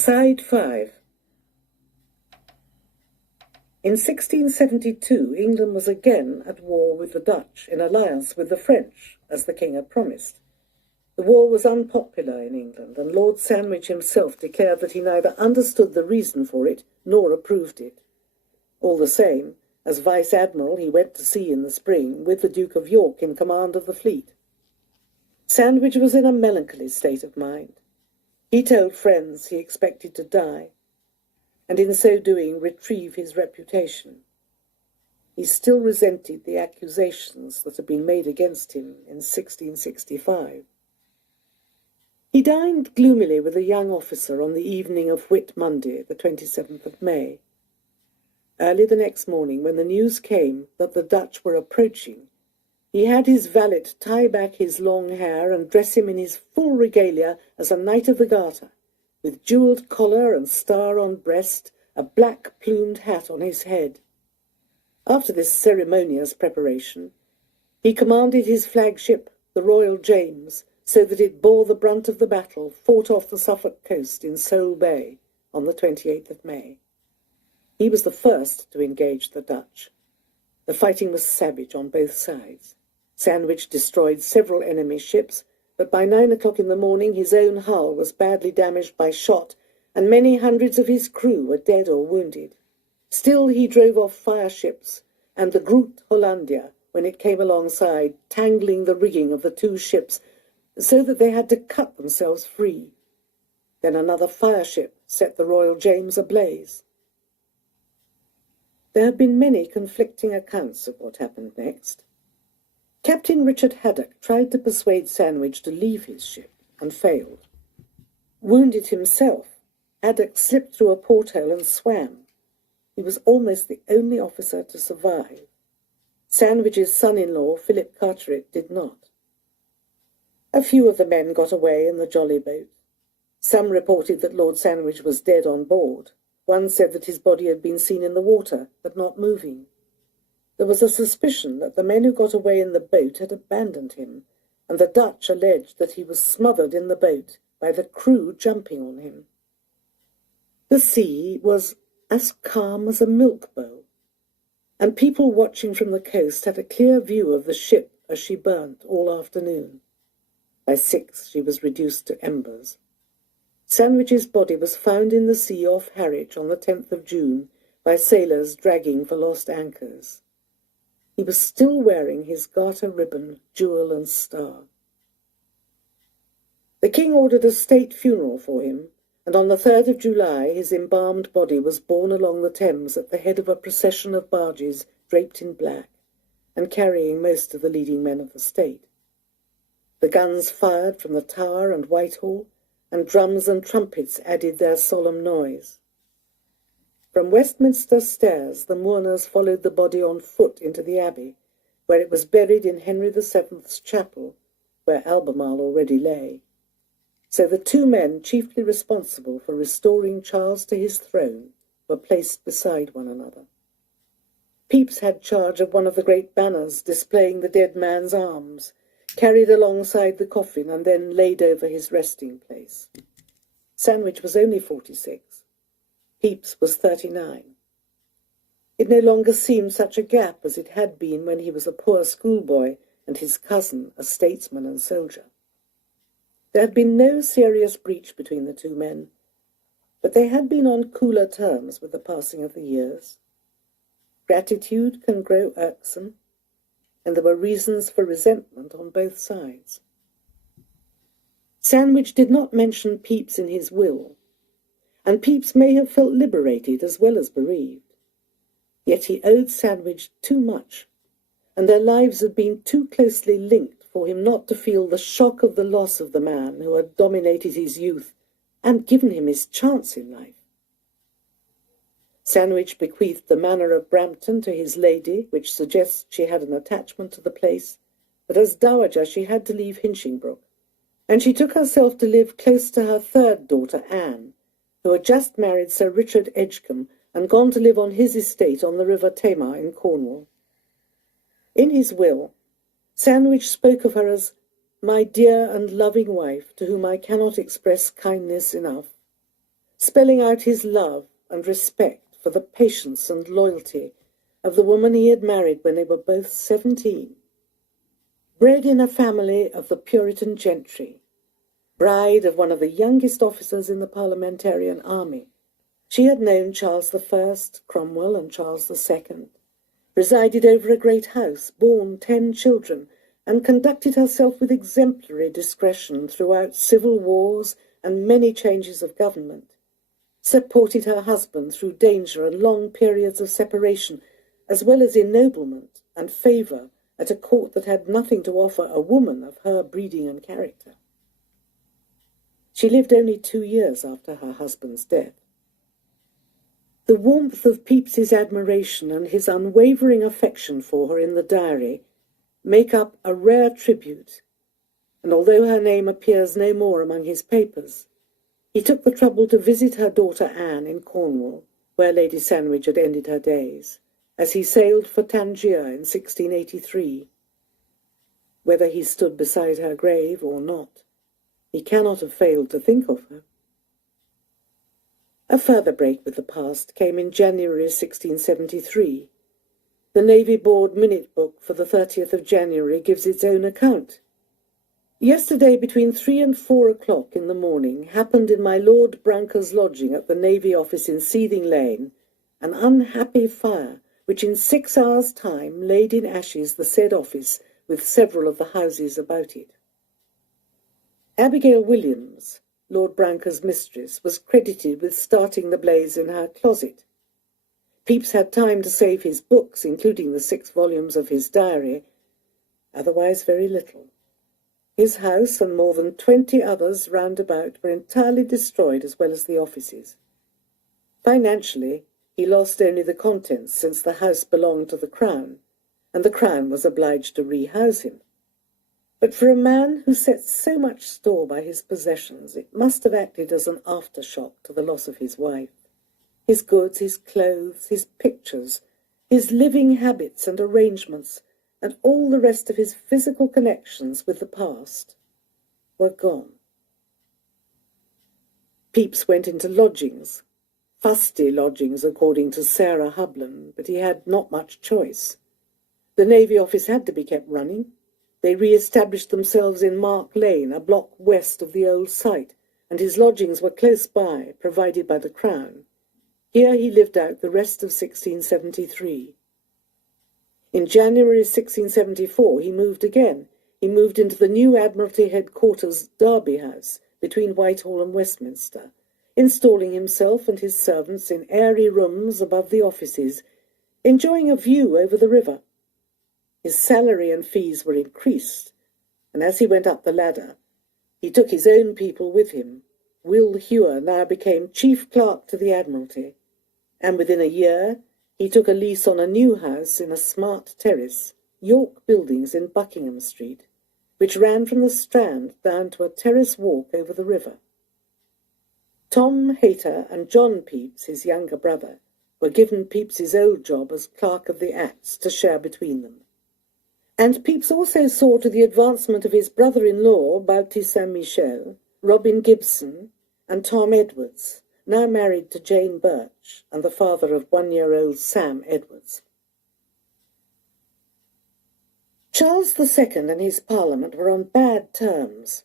Side 5. In 1672, England was again at war with the Dutch, in alliance with the French, as the king had promised. The war was unpopular in England, and Lord Sandwich himself declared that he neither understood the reason for it nor approved it. All the same, as Vice-Admiral, he went to sea in the spring, with the Duke of York in command of the fleet. Sandwich was in a melancholy state of mind. He told friends he expected to die, and in so doing retrieve his reputation. He still resented the accusations that had been made against him in 1665. He dined gloomily with a young officer on the evening of Whit Monday, the 27th of May. Early the next morning, when the news came that the Dutch were approaching, he had his valet tie back his long hair and dress him in his full regalia as a Knight of the Garter, with jewelled collar and star on breast, a black plumed hat on his head. After this ceremonious preparation, he commanded his flagship, the Royal James, so that it bore the brunt of the battle fought off the Suffolk coast in Sole Bay on the 28th of May. He was the first to engage the Dutch. The fighting was savage on both sides. Sandwich destroyed several enemy ships, but by 9 o'clock in the morning his own hull was badly damaged by shot, and many hundreds of his crew were dead or wounded. Still he drove off fire-ships, and the Groot Hollandia, when it came alongside, tangling the rigging of the two ships, so that they had to cut themselves free. Then another fire-ship set the Royal James ablaze. There have been many conflicting accounts of what happened next. Captain Richard Haddock tried to persuade Sandwich to leave his ship, and failed. Wounded himself, Haddock slipped through a porthole and swam. He was almost the only officer to survive. Sandwich's son-in-law, Philip Carteret, did not. A few of the men got away in the jolly boat. Some reported that Lord Sandwich was dead on board. One said that his body had been seen in the water, but not moving. There was a suspicion that the men who got away in the boat had abandoned him, and the Dutch alleged that he was smothered in the boat by the crew jumping on him. The sea was as calm as a milk bowl, and people watching from the coast had a clear view of the ship as she burnt all afternoon. By 6 she was reduced to embers. Sandwich's body was found in the sea off Harwich on the 10th of June by sailors dragging for lost anchors. He was still wearing his garter ribbon, jewel and star. The king ordered a state funeral for him, and on the 3rd of July his embalmed body was borne along the Thames at the head of a procession of barges draped in black, and carrying most of the leading men of the state. The guns fired from the Tower and Whitehall, and drums and trumpets added their solemn noise. From Westminster Stairs the mourners followed the body on foot into the Abbey, where it was buried in Henry VII's chapel, where Albemarle already lay. So the two men chiefly responsible for restoring Charles to his throne were placed beside one another. Pepys had charge of one of the great banners displaying the dead man's arms, carried alongside the coffin and then laid over his resting place. Sandwich was only 46. Pepys was 39. It no longer seemed such a gap as it had been when he was a poor schoolboy and his cousin a statesman and soldier. There had been no serious breach between the two men, but they had been on cooler terms with the passing of the years. Gratitude can grow irksome, and there were reasons for resentment on both sides. Sandwich did not mention Pepys in his will, and Pepys may have felt liberated as well as bereaved. Yet he owed Sandwich too much, and their lives had been too closely linked for him not to feel the shock of the loss of the man who had dominated his youth and given him his chance in life. Sandwich bequeathed the manor of Brampton to his lady, which suggests she had an attachment to the place, but as dowager she had to leave Hinchingbrooke, and she took herself to live close to her third daughter, Anne, who had just married Sir Richard Edgecombe and gone to live on his estate on the River Tamar in Cornwall. In his will, Sandwich spoke of her as "my dear and loving wife, to whom I cannot express kindness enough. spelling out his love and respect for the patience and loyalty of the woman he had married when they were both 17. Bred in a family of the Puritan gentry, bride of one of the youngest officers in the parliamentarian army, she had known Charles I, Cromwell, and Charles II, presided over a great house, borne 10 children, and conducted herself with exemplary discretion throughout civil wars and many changes of government, supported her husband through danger and long periods of separation, as well as ennoblement and favour at a court that had nothing to offer a woman of her breeding and character. She lived only 2 years after her husband's death. The warmth of Pepys's admiration and his unwavering affection for her in the diary make up a rare tribute, and although her name appears no more among his papers, he took the trouble to visit her daughter Anne in Cornwall, where Lady Sandwich had ended her days, as he sailed for Tangier in 1683. Whether he stood beside her grave or not, he cannot have failed to think of her. A further break with the past came in January 1673. The Navy Board Minute Book for the 30th of January gives its own account. Yesterday, between 3 and 4 o'clock in the morning, happened in my Lord Branker's lodging at the Navy Office in Seething Lane an unhappy fire, which in 6 hours' time laid in ashes the said office with several of the houses about it. Abigail Williams, Lord Branker's mistress, was credited with starting the blaze in her closet. Pepys had time to save his books, including the 6 volumes of his diary, otherwise very little. His house and more than 20 others round about were entirely destroyed, as well as the offices. Financially, he lost only the contents, since the house belonged to the Crown, and the Crown was obliged to rehouse him. But for a man who set so much store by his possessions, it must have acted as an aftershock to the loss of his wife. His goods, his clothes, his pictures, his living habits and arrangements, and all the rest of his physical connections with the past were gone. Pepys went into lodgings, fusty lodgings according to Sarah Hubland, but he had not much choice. The Navy Office had to be kept running. They re-established themselves in Mark Lane, a block west of the old site, and his lodgings were close by, provided by the Crown. Here he lived out the rest of 1673. In January 1674 he moved again. He moved into the new Admiralty headquarters, Derby House, between Whitehall and Westminster, installing himself and his servants in airy rooms above the offices, enjoying a view over the river. His salary and fees were increased, and as he went up the ladder, he took his own people with him. Will Hewer now became chief clerk to the Admiralty, and within a year he took a lease on a new house in a smart terrace, York Buildings in Buckingham Street, which ran from the Strand down to a terrace walk over the river. Tom Hayter and John Pepys, his younger brother, were given Pepys's old job as Clerk of the Acts to share between them. And Pepys also saw to the advancement of his brother-in-law, Baptiste Saint-Michel, Robin Gibson, and Tom Edwards, now married to Jane Birch, and the father of 1-year-old Sam Edwards. Charles II and his Parliament were on bad terms.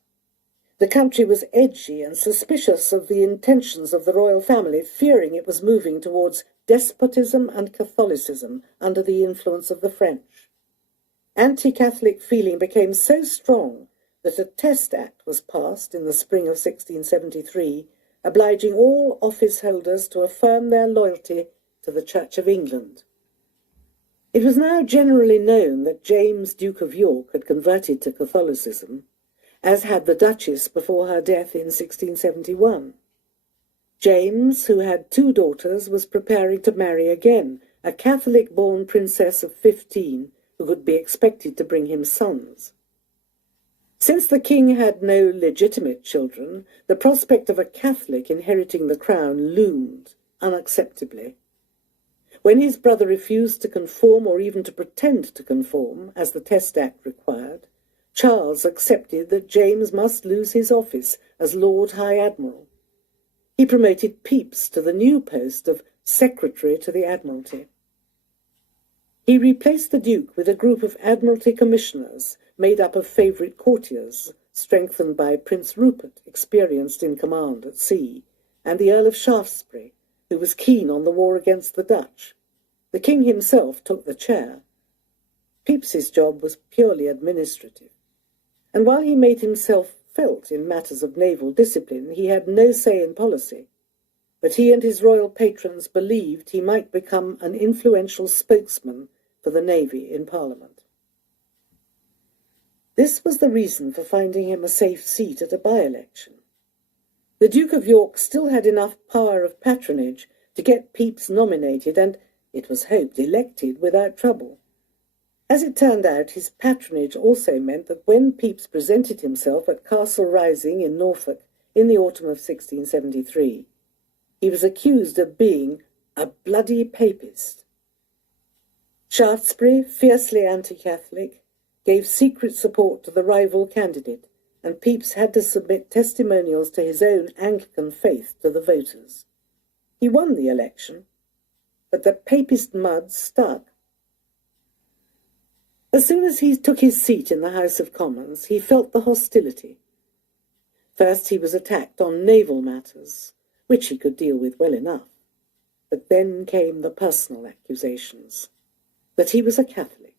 The country was edgy and suspicious of the intentions of the royal family, fearing it was moving towards despotism and Catholicism under the influence of the French. Anti-Catholic feeling became so strong that a Test Act was passed in the spring of 1673, obliging all office holders to affirm their loyalty to the Church of England. It was now generally known that James, Duke of York, had converted to Catholicism, as had the Duchess before her death in 1671. James, who had 2 daughters, was preparing to marry again, a Catholic-born princess of 15, who could be expected to bring him sons. Since the king had no legitimate children, the prospect of a Catholic inheriting the crown loomed unacceptably. When his brother refused to conform or even to pretend to conform, as the Test Act required, Charles accepted that James must lose his office as Lord High Admiral. He promoted Pepys to the new post of Secretary to the Admiralty. He replaced the Duke with a group of Admiralty commissioners made up of favourite courtiers, strengthened by Prince Rupert, experienced in command at sea, and the Earl of Shaftesbury, who was keen on the war against the Dutch. The King himself took the chair. Pepys's job was purely administrative, and while he made himself felt in matters of naval discipline, he had no say in policy. But he and his royal patrons believed he might become an influential spokesman for the Navy in Parliament. This was the reason for finding him a safe seat at a by-election. The Duke of York still had enough power of patronage to get Pepys nominated and, it was hoped, elected without trouble. As it turned out, his patronage also meant that when Pepys presented himself at Castle Rising in Norfolk in the autumn of 1673, he was accused of being a bloody Papist. Shaftesbury, fiercely anti-Catholic, gave secret support to the rival candidate, and Pepys had to submit testimonials to his own Anglican faith to the voters. He won the election, but the Papist mud stuck. As soon as he took his seat in the House of Commons, he felt the hostility. First he was attacked on naval matters, which he could deal with well enough. But then came the personal accusations. That he was a Catholic.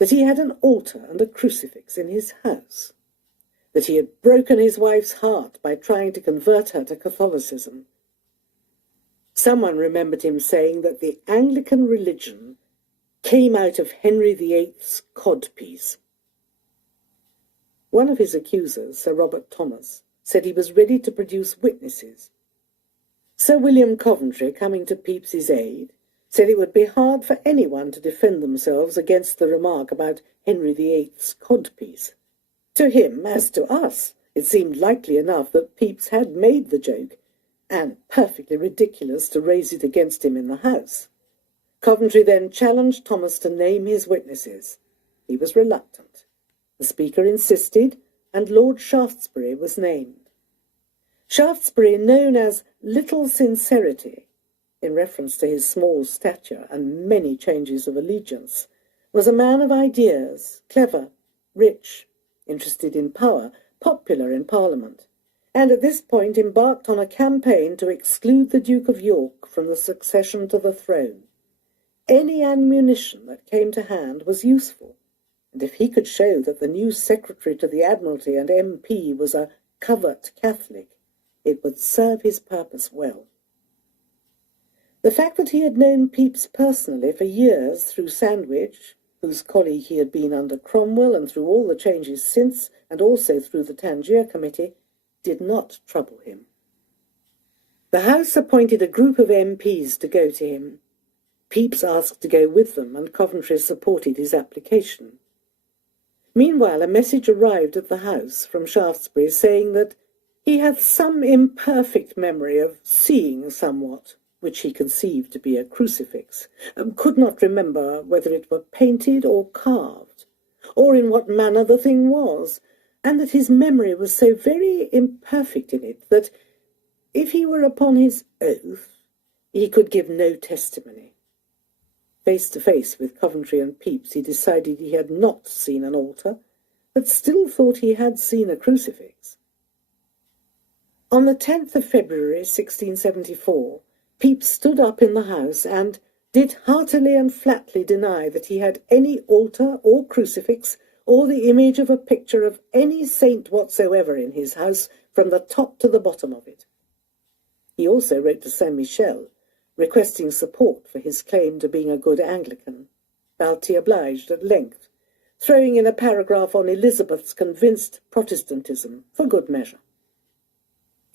That he had an altar and a crucifix in his house. That he had broken his wife's heart by trying to convert her to Catholicism. Someone remembered him saying that the Anglican religion came out of Henry VIII's codpiece. One of his accusers, Sir Robert Thomas, said he was ready to produce witnesses. Sir William Coventry, coming to Pepys's aid, said it would be hard for anyone to defend themselves against the remark about Henry VIII's codpiece. To him, as to us, it seemed likely enough that Pepys had made the joke, and perfectly ridiculous to raise it against him in the House. Coventry then challenged Thomas to name his witnesses. He was reluctant. The Speaker insisted, and Lord Shaftesbury was named. Shaftesbury, known as Little Sincerity, in reference to his small stature and many changes of allegiance, was a man of ideas, clever, rich, interested in power, popular in Parliament, and at this point embarked on a campaign to exclude the Duke of York from the succession to the throne. Any ammunition that came to hand was useful, and if he could show that the new Secretary to the Admiralty and MP was a covert Catholic, it would serve his purpose well. The fact that he had known Pepys personally for years through Sandwich, whose colleague he had been under Cromwell and through all the changes since, and also through the Tangier Committee, did not trouble him. The House appointed a group of MPs to go to him. Pepys asked to go with them, and Coventry supported his application. Meanwhile, a message arrived at the House from Shaftesbury saying that he had some imperfect memory of seeing somewhat, which he conceived to be a crucifix, and could not remember whether it were painted or carved, or in what manner the thing was, and that his memory was so very imperfect in it that, if he were upon his oath, he could give no testimony. Face to face with Coventry and Pepys, he decided he had not seen an altar, but still thought he had seen a crucifix. On the 10th of February, 1674, Pepys stood up in the House and did heartily and flatly deny that he had any altar or crucifix or the image of a picture of any saint whatsoever in his house from the top to the bottom of it. He also wrote to Saint Michel, requesting support for his claim to being a good Anglican. Balti obliged at length, throwing in a paragraph on Elizabeth's convinced Protestantism for good measure.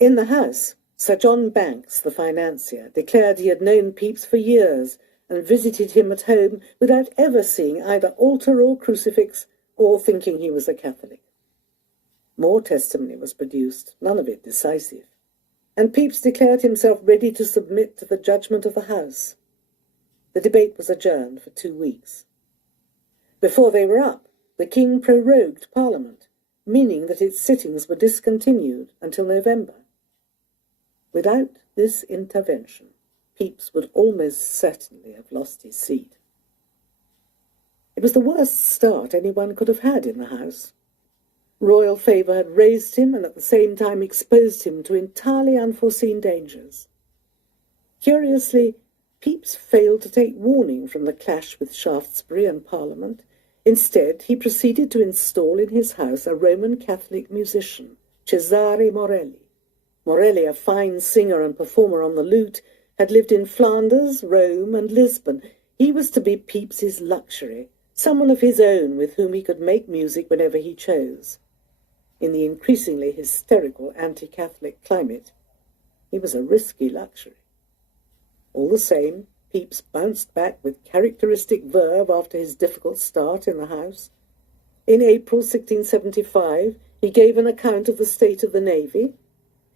In the House, Sir John Banks, the financier, declared he had known Pepys for years and visited him at home without ever seeing either altar or crucifix or thinking he was a Catholic. More testimony was produced, none of it decisive, and Pepys declared himself ready to submit to the judgment of the House. The debate was adjourned for 2 weeks. Before they were up, the King prorogued Parliament, meaning that its sittings were discontinued until November. Without this intervention, Pepys would almost certainly have lost his seat. It was the worst start anyone could have had in the house. Royal favour had raised him and at the same time exposed him to entirely unforeseen dangers. Curiously, Pepys failed to take warning from the clash with Shaftesbury and Parliament. Instead, he proceeded to install in his house a Roman Catholic musician, Cesare Morelli. Morelli, a fine singer and performer on the lute, had lived in Flanders, Rome, and Lisbon. He was to be Pepys's luxury, someone of his own with whom he could make music whenever he chose. In the increasingly hysterical anti-Catholic climate, he was a risky luxury. All the same, Pepys bounced back with characteristic verve after his difficult start in the House. In April 1675, he gave an account of the state of the Navy,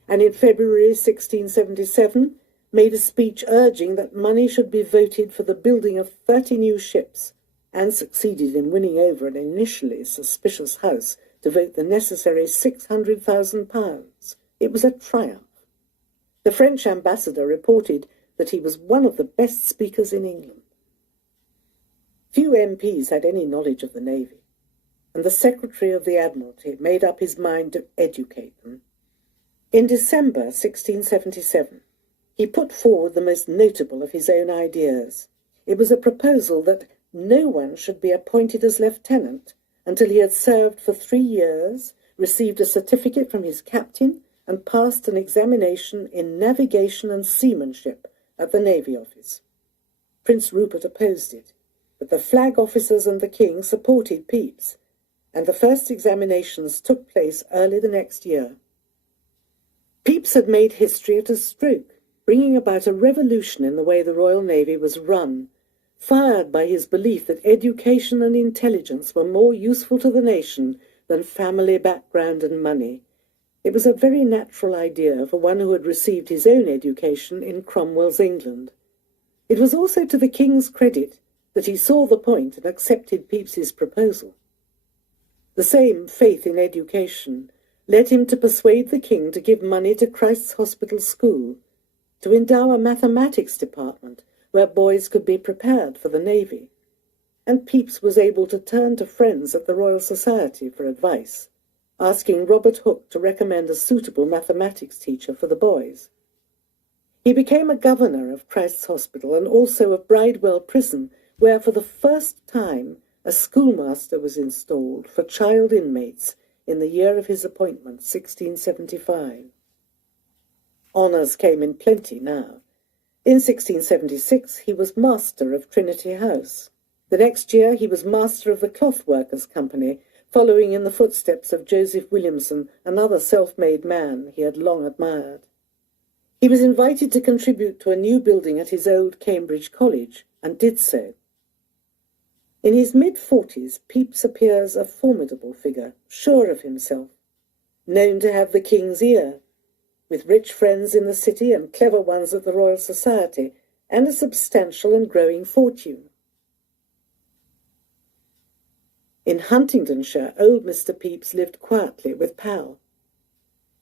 and in February 1677 made a speech urging that money should be voted for the building of 30 new ships, and succeeded in winning over an initially suspicious House to vote the necessary £600,000. It was a triumph. The French ambassador reported that he was one of the best speakers in England. Few MPs had any knowledge of the Navy, and the Secretary of the Admiralty made up his mind to educate them. In December 1677, he put forward the most notable of his own ideas. It was a proposal that no one should be appointed as lieutenant until he had served for 3 years, received a certificate from his captain, and passed an examination in navigation and seamanship at the Navy Office. Prince Rupert opposed it, but the flag officers and the King supported Pepys, and the first examinations took place early the next year. Pepys had made history at a stroke, bringing about a revolution in the way the Royal Navy was run, fired by his belief that education and intelligence were more useful to the nation than family background and money. It was a very natural idea for one who had received his own education in Cromwell's England. It was also to the King's credit that he saw the point and accepted Pepys's proposal. The same faith in education led him to persuade the King to give money to Christ's Hospital School, to endow a mathematics department where boys could be prepared for the Navy, and Pepys was able to turn to friends at the Royal Society for advice, asking Robert Hooke to recommend a suitable mathematics teacher for the boys. He became a governor of Christ's Hospital and also of Bridewell Prison, where for the first time a schoolmaster was installed for child inmates in the year of his appointment, 1675. Honours came in plenty now. In 1676 he was master of Trinity House. The next year he was master of the Cloth Workers' Company, following in the footsteps of Joseph Williamson, another self-made man he had long admired. He was invited to contribute to a new building at his old Cambridge College, and did so. In his mid-40s, Pepys appears a formidable figure, sure of himself, known to have the King's ear, with rich friends in the city and clever ones at the Royal Society, and a substantial and growing fortune. In Huntingdonshire, old Mr. Pepys lived quietly with Pal.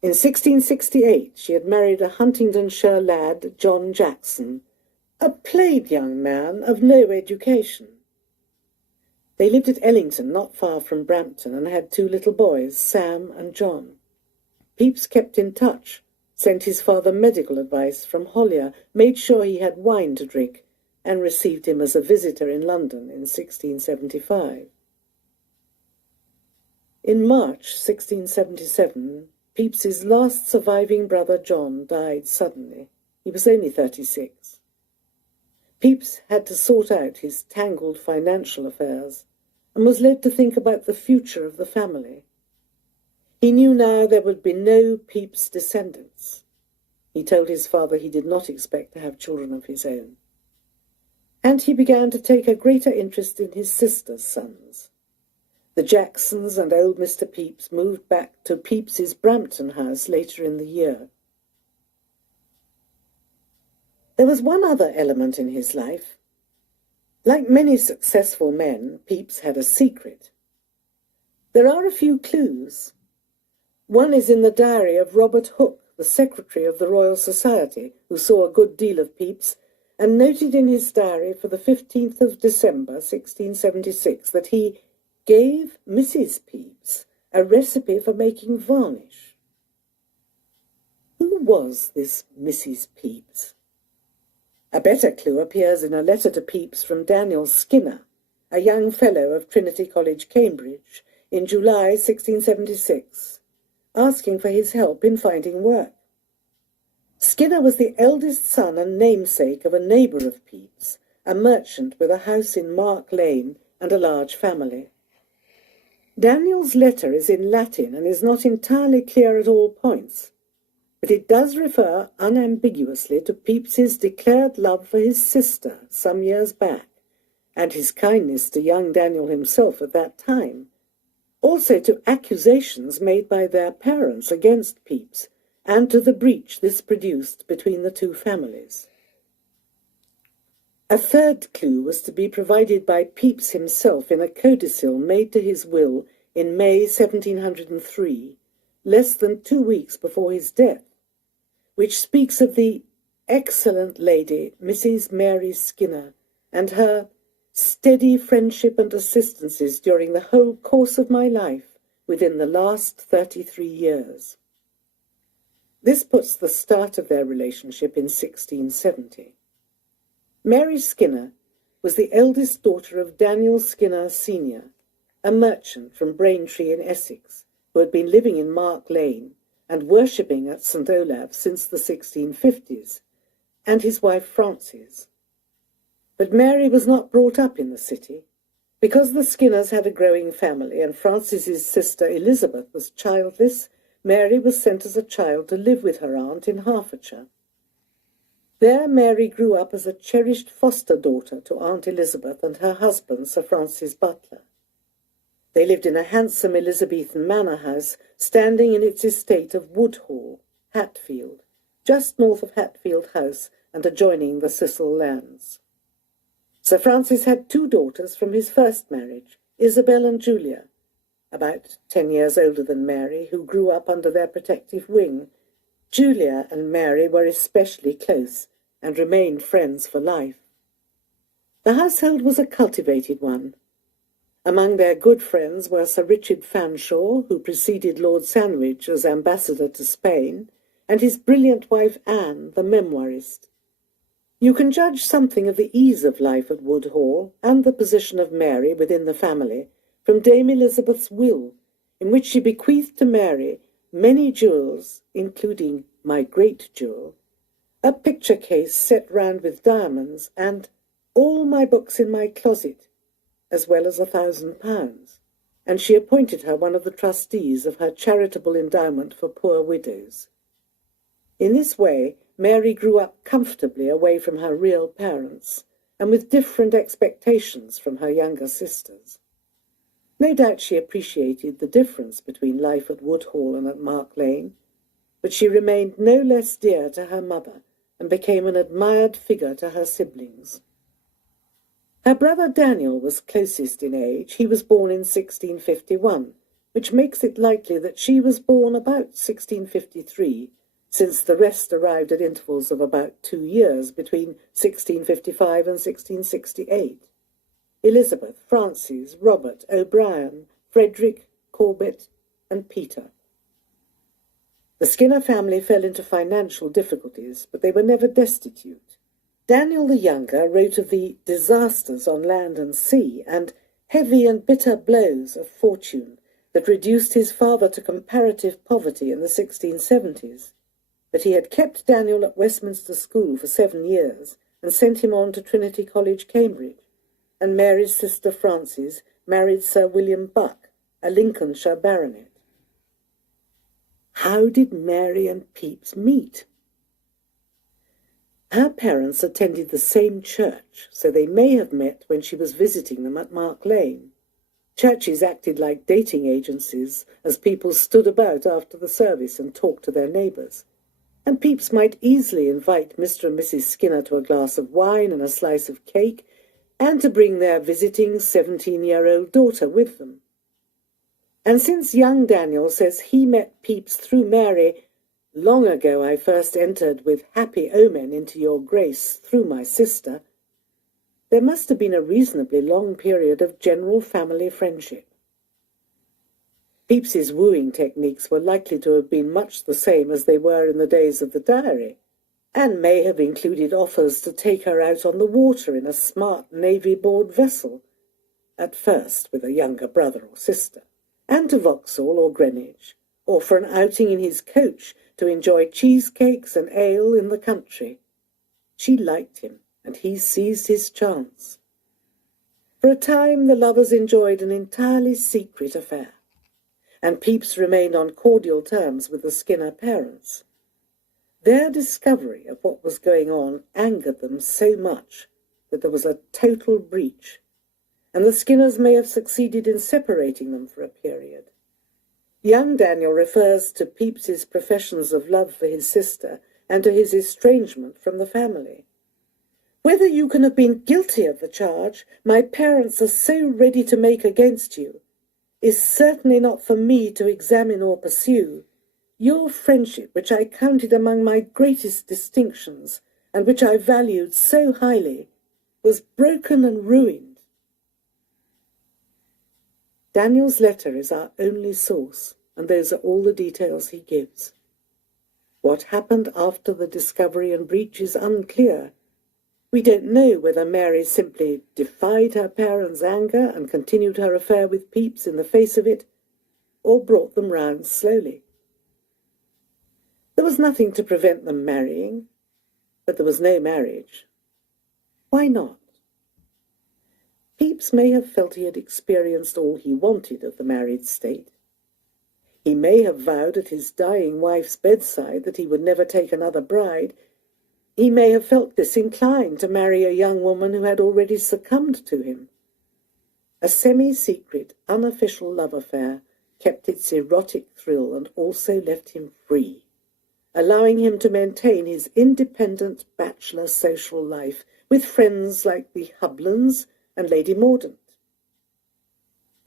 In 1668 she had married a Huntingdonshire lad, John Jackson, a plain young man of no education. They lived at Ellington, not far from Brampton, and had 2 little boys, Sam and John. Pepys kept in touch, sent his father medical advice from Hollier, made sure he had wine to drink, and received him as a visitor in London in 1675. In March 1677, Pepys's last surviving brother John died suddenly. He was only 36. Pepys had to sort out his tangled financial affairs and was led to think about the future of the family. He knew now there would be no Pepys descendants. He told his father he did not expect to have children of his own. And he began to take a greater interest in his sister's sons. The Jacksons and old Mr. Pepys moved back to Pepys's Brampton house later in the year. There was one other element in his life. Like many successful men, Pepys had a secret. There are a few clues. One is in the diary of Robert Hooke, the secretary of the Royal Society, who saw a good deal of Pepys, and noted in his diary for the 15th of December, 1676, that he gave Mrs. Pepys a recipe for making varnish. Who was this Mrs. Pepys? A better clue appears in a letter to Pepys from Daniel Skinner, a young fellow of Trinity College, Cambridge, in July 1676, asking for his help in finding work. Skinner was the eldest son and namesake of a neighbour of Pepys, a merchant with a house in Mark Lane and a large family. Daniel's letter is in Latin and is not entirely clear at all points, but it does refer unambiguously to Pepys's declared love for his sister some years back, and his kindness to young Daniel himself at that time, also to accusations made by their parents against Pepys, and to the breach this produced between the two families. A third clue was to be provided by Pepys himself in a codicil made to his will in May 1703, less than 2 weeks before his death, which speaks of the excellent lady Mrs. Mary Skinner and her steady friendship and assistances during the whole course of my life within the last 33 years. This puts the start of their relationship in 1670. Mary Skinner was the eldest daughter of Daniel Skinner Senior, a merchant from Braintree in Essex, who had been living in Mark Lane and worshipping at St. Olave since the 1650s, and his wife Frances. But Mary was not brought up in the city. Because the Skinners had a growing family and Frances's sister Elizabeth was childless, Mary was sent as a child to live with her aunt in Hertfordshire. There Mary grew up as a cherished foster daughter to Aunt Elizabeth and her husband, Sir Francis Butler. They lived in a handsome Elizabethan manor house standing in its estate of Woodhall, Hatfield, just north of Hatfield House and adjoining the Cecil lands. Sir Francis had 2 daughters from his first marriage, Isabel and Julia, about 10 years older than Mary, who grew up under their protective wing. Julia and Mary were especially close and remained friends for life. The household was a cultivated one. Among their good friends were Sir Richard Fanshawe, who preceded Lord Sandwich as ambassador to Spain, and his brilliant wife Anne, the memoirist. You can judge something of the ease of life at Woodhall and the position of Mary within the family from Dame Elizabeth's will, in which she bequeathed to Mary many jewels, including my great jewel, a picture case set round with diamonds, and all my books in my closet, as well as £1,000, and she appointed her one of the trustees of her charitable endowment for poor widows. In this way, Mary grew up comfortably away from her real parents, and with different expectations from her younger sisters. No doubt she appreciated the difference between life at Woodhall and at Mark Lane, but she remained no less dear to her mother and became an admired figure to her siblings. Her brother Daniel was closest in age. He was born in 1651, which makes it likely that she was born about 1653, since the rest arrived at intervals of about 2 years between 1655 and 1668. Elizabeth, Frances, Robert, O'Brien, Frederick, Corbett, and Peter. The Skinner family fell into financial difficulties, but they were never destitute. Daniel the Younger wrote of the disasters on land and sea and heavy and bitter blows of fortune that reduced his father to comparative poverty in the 1670s. But he had kept Daniel at Westminster School for 7 years and sent him on to Trinity College, Cambridge, and Mary's sister Frances married Sir William Buck, a Lincolnshire baronet. How did Mary and Pepys meet? Her parents attended the same church, so they may have met when she was visiting them at Mark Lane. Churches acted like dating agencies, as people stood about after the service and talked to their neighbours. And Pepys might easily invite Mr. and Mrs. Skinner to a glass of wine and a slice of cake, and to bring their visiting 17-year-old daughter with them. And since young Daniel says he met Pepys through Mary, long ago I first entered with happy omen into your grace through my sister, there must have been a reasonably long period of general family friendship. Pepys's wooing techniques were likely to have been much the same as they were in the days of the diary, and may have included offers to take her out on the water in a smart navy-board vessel, at first with a younger brother or sister, and to Vauxhall or Greenwich, or for an outing in his coach to enjoy cheesecakes and ale in the country. She liked him, and he seized his chance. For a time the lovers enjoyed an entirely secret affair, and Pepys remained on cordial terms with the Skinner parents. Their discovery of what was going on angered them so much that there was a total breach, and the Skinners may have succeeded in separating them for a period. Young Daniel refers to Pepys's professions of love for his sister and to his estrangement from the family. Whether you can have been guilty of the charge my parents are so ready to make against you is certainly not for me to examine or pursue. Your friendship, which I counted among my greatest distinctions, and which I valued so highly, was broken and ruined. Daniel's letter is our only source, and those are all the details he gives. What happened after the discovery and breach is unclear. We don't know whether Mary simply defied her parents' anger and continued her affair with Pepys in the face of it, or brought them round slowly. There was nothing to prevent them marrying, but there was no marriage. Why not? Pepys may have felt he had experienced all he wanted of the married state. He may have vowed at his dying wife's bedside that he would never take another bride. He may have felt disinclined to marry a young woman who had already succumbed to him. A semi-secret, unofficial love affair kept its erotic thrill and also left him free, allowing him to maintain his independent bachelor social life with friends like the Hublands and Lady Mordaunt.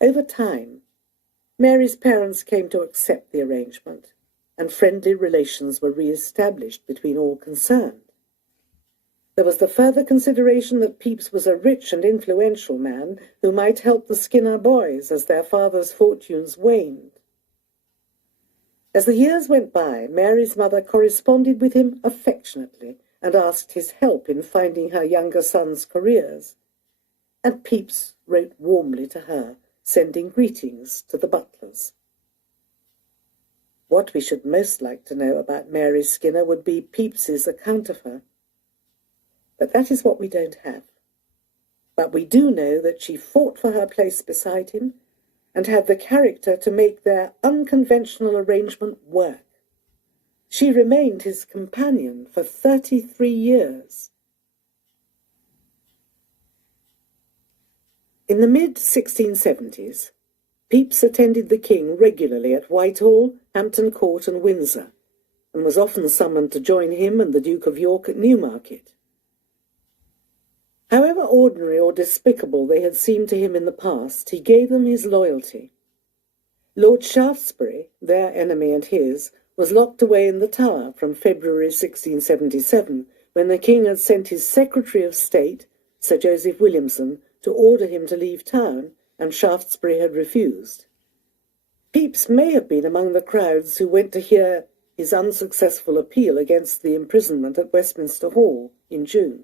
Over time, Mary's parents came to accept the arrangement, and friendly relations were re-established between all concerned. There was the further consideration that Pepys was a rich and influential man who might help the Skinner boys as their father's fortunes waned. As the years went by, Mary's mother corresponded with him affectionately and asked his help in finding her younger sons' careers, and Pepys wrote warmly to her, sending greetings to the Butlers. What we should most like to know about Mary Skinner would be Pepys's account of her. But that is what we don't have. But we do know that she fought for her place beside him and had the character to make their unconventional arrangement work. She remained his companion for 33 years. In the mid-1670s, Pepys attended the King regularly at Whitehall, Hampton Court and Windsor, and was often summoned to join him and the Duke of York at Newmarket. However ordinary or despicable they had seemed to him in the past, he gave them his loyalty. Lord Shaftesbury, their enemy and his, was locked away in the Tower from February 1677, when the King had sent his Secretary of State, Sir Joseph Williamson, to order him to leave town, and Shaftesbury had refused. Pepys may have been among the crowds who went to hear his unsuccessful appeal against the imprisonment at Westminster Hall in June.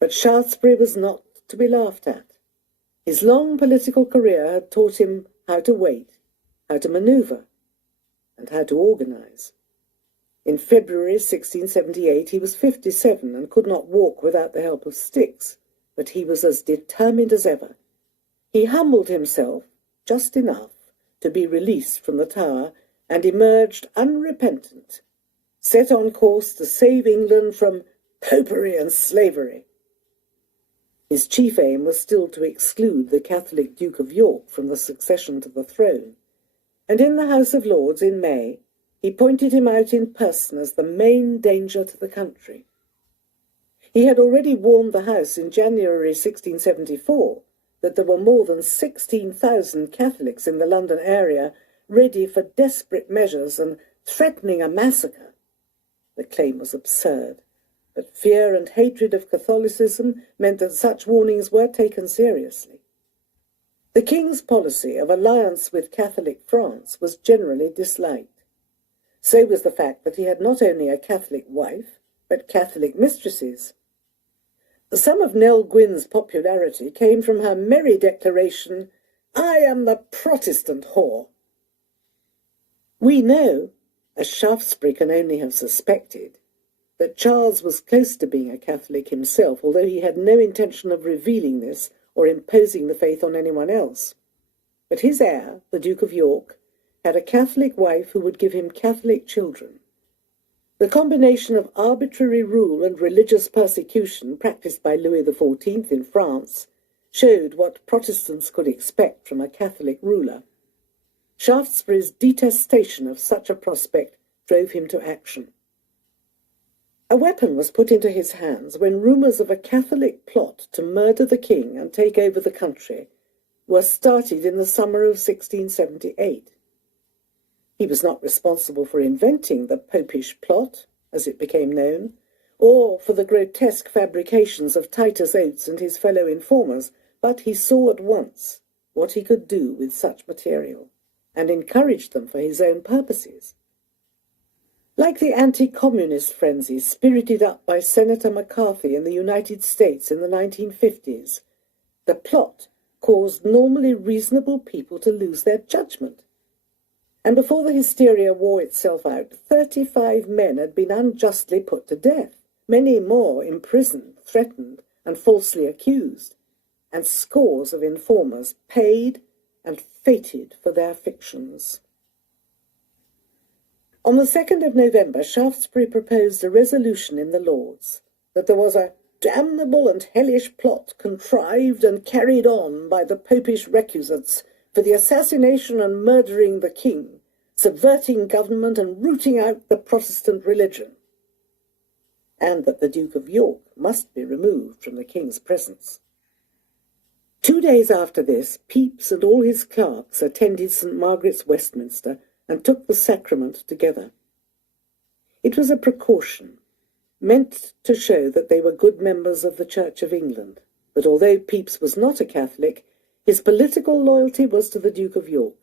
But Shaftesbury was not to be laughed at. His long political career had taught him how to wait, how to manoeuvre, and how to organise. In February 1678 he was 57 and could not walk without the help of sticks, but he was as determined as ever. He humbled himself just enough to be released from the Tower and emerged unrepentant, set on course to save England from popery and slavery. His chief aim was still to exclude the Catholic Duke of York from the succession to the throne, and in the House of Lords in May he pointed him out in person as the main danger to the country. He had already warned the House in January 1674 that there were more than 16,000 Catholics in the London area ready for desperate measures and threatening a massacre. The claim was absurd, but fear and hatred of Catholicism meant that such warnings were taken seriously. The king's policy of alliance with Catholic France was generally disliked. So was the fact that he had not only a Catholic wife, but Catholic mistresses. Some of Nell Gwyn's popularity came from her merry declaration, "I am the Protestant whore." We know, as Shaftesbury can only have suspected, that Charles was close to being a Catholic himself, although he had no intention of revealing this or imposing the faith on anyone else. But his heir, the Duke of York, had a Catholic wife who would give him Catholic children. The combination of arbitrary rule and religious persecution practiced by Louis XIV in France showed what Protestants could expect from a Catholic ruler. Shaftesbury's detestation of such a prospect drove him to action. A weapon was put into his hands when rumours of a Catholic plot to murder the king and take over the country were started in the summer of 1678. He was not responsible for inventing the Popish plot, as it became known, or for the grotesque fabrications of Titus Oates and his fellow informers, but he saw at once what he could do with such material, and encouraged them for his own purposes. Like the anti-communist frenzy spirited up by Senator McCarthy in the United States in the 1950s, the plot caused normally reasonable people to lose their judgment. And before the hysteria wore itself out, 35 men had been unjustly put to death, many more imprisoned, threatened, and falsely accused, and scores of informers paid and fated for their fictions. On the 2nd of November, Shaftesbury proposed a resolution in the Lords that there was a damnable and hellish plot contrived and carried on by the Popish recusants for the assassination and murdering the king, subverting government and rooting out the Protestant religion, and that the Duke of York must be removed from the king's presence. 2 days after this, Pepys and all his clerks attended St. Margaret's, Westminster, and took the sacrament together. It was a precaution, meant to show that they were good members of the Church of England, that although Pepys was not a Catholic, his political loyalty was to the Duke of York,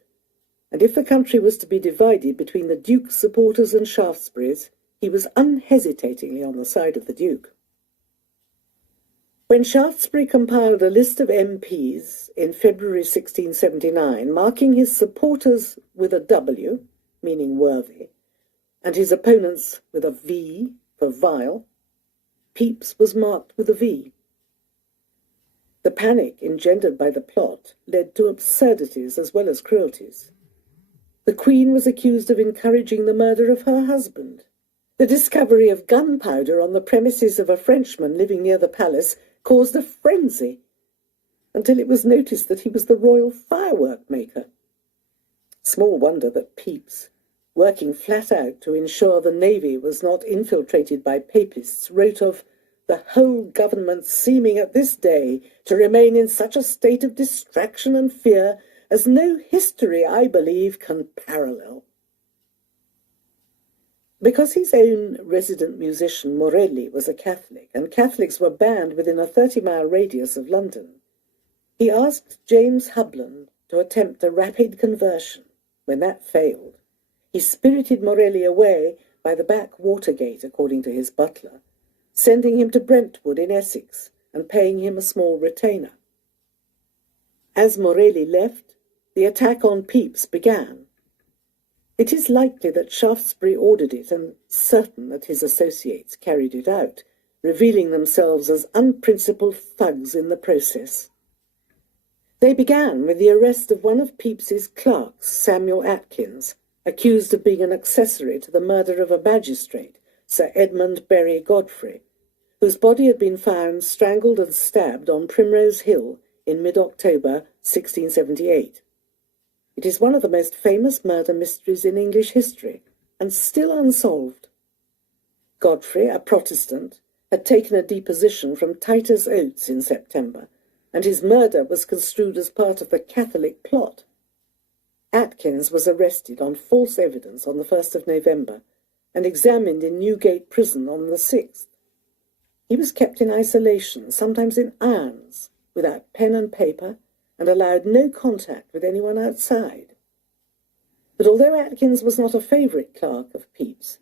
and if the country was to be divided between the Duke's supporters and Shaftesbury's, he was unhesitatingly on the side of the Duke. When Shaftesbury compiled a list of MPs in February 1679, marking his supporters with a W, meaning worthy, and his opponents with a V for vile, Pepys was marked with a V. The panic engendered by the plot led to absurdities as well as cruelties. The Queen was accused of encouraging the murder of her husband. The discovery of gunpowder on the premises of a Frenchman living near the palace caused a frenzy, until it was noticed that he was the royal firework maker. Small wonder that Pepys, working flat out to ensure the navy was not infiltrated by Papists, wrote of the whole government seeming at this day to remain in such a state of distraction and fear as no history, I believe, can parallel. Because his own resident musician, Morelli, was a Catholic, and Catholics were banned within a 30-mile radius of London, he asked James Hubland to attempt a rapid conversion. When that failed, he spirited Morelli away by the back water gate, according to his butler, sending him to Brentwood in Essex and paying him a small retainer. As Morelli left, the attack on Pepys began. It is likely that Shaftesbury ordered it and certain that his associates carried it out, revealing themselves as unprincipled thugs in the process. They began with the arrest of one of Pepys's clerks, Samuel Atkins, accused of being an accessory to the murder of a magistrate, Sir Edmund Berry Godfrey, whose body had been found strangled and stabbed on Primrose Hill in mid-October 1678. It is one of the most famous murder mysteries in English history, and still unsolved. Godfrey, a Protestant, had taken a deposition from Titus Oates in September, and his murder was construed as part of the Catholic plot. Atkins was arrested on false evidence on the 1st of November and examined in Newgate Prison on the 6th. He was kept in isolation, sometimes in irons, without pen and paper, and allowed no contact with anyone outside. But although Atkins was not a favourite clerk of Pepys,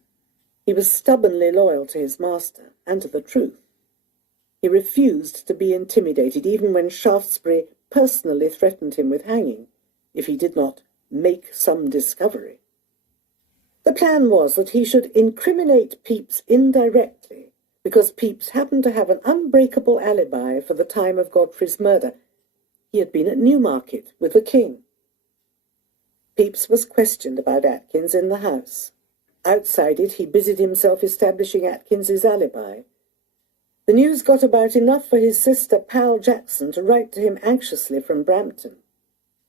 he was stubbornly loyal to his master and to the truth. He refused to be intimidated, even when Shaftesbury personally threatened him with hanging if he did not make some discovery. The plan was that he should incriminate Pepys indirectly, because Pepys happened to have an unbreakable alibi for the time of Godfrey's murder. He had been at Newmarket with the king. Pepys was questioned about Atkins in the house. Outside it, he busied himself establishing Atkins's alibi. The news got about enough for his sister Pal Jackson to write to him anxiously from Brampton.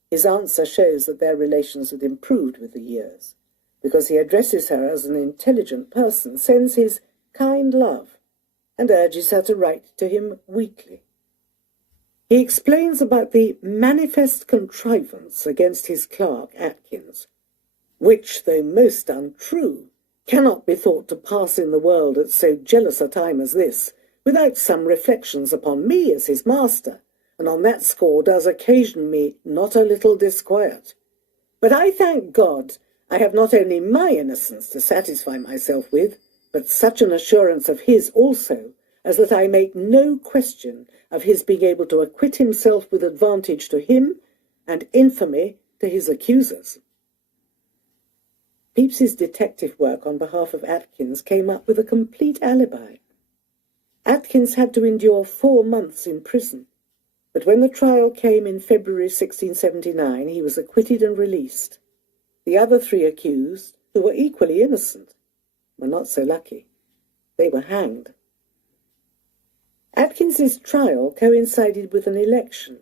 His answer shows that their relations had improved with the years, because he addresses her as an intelligent person, sends his kind love, and urges her to write to him weekly. He explains about the manifest contrivance against his clerk Atkins, which, though most untrue, cannot be thought to pass in the world at so jealous a time as this, without some reflections upon me as his master, and on that score does occasion me not a little disquiet. But I thank God I have not only my innocence to satisfy myself with, but such an assurance of his also, as that I make no question of his being able to acquit himself with advantage to him, and infamy to his accusers. Pepys's detective work on behalf of Atkins came up with a complete alibi. Atkins had to endure 4 months in prison, but when the trial came in February 1679, he was acquitted and released. The other 3 accused, who were equally innocent, were not so lucky. They were hanged. Atkins's trial coincided with an election.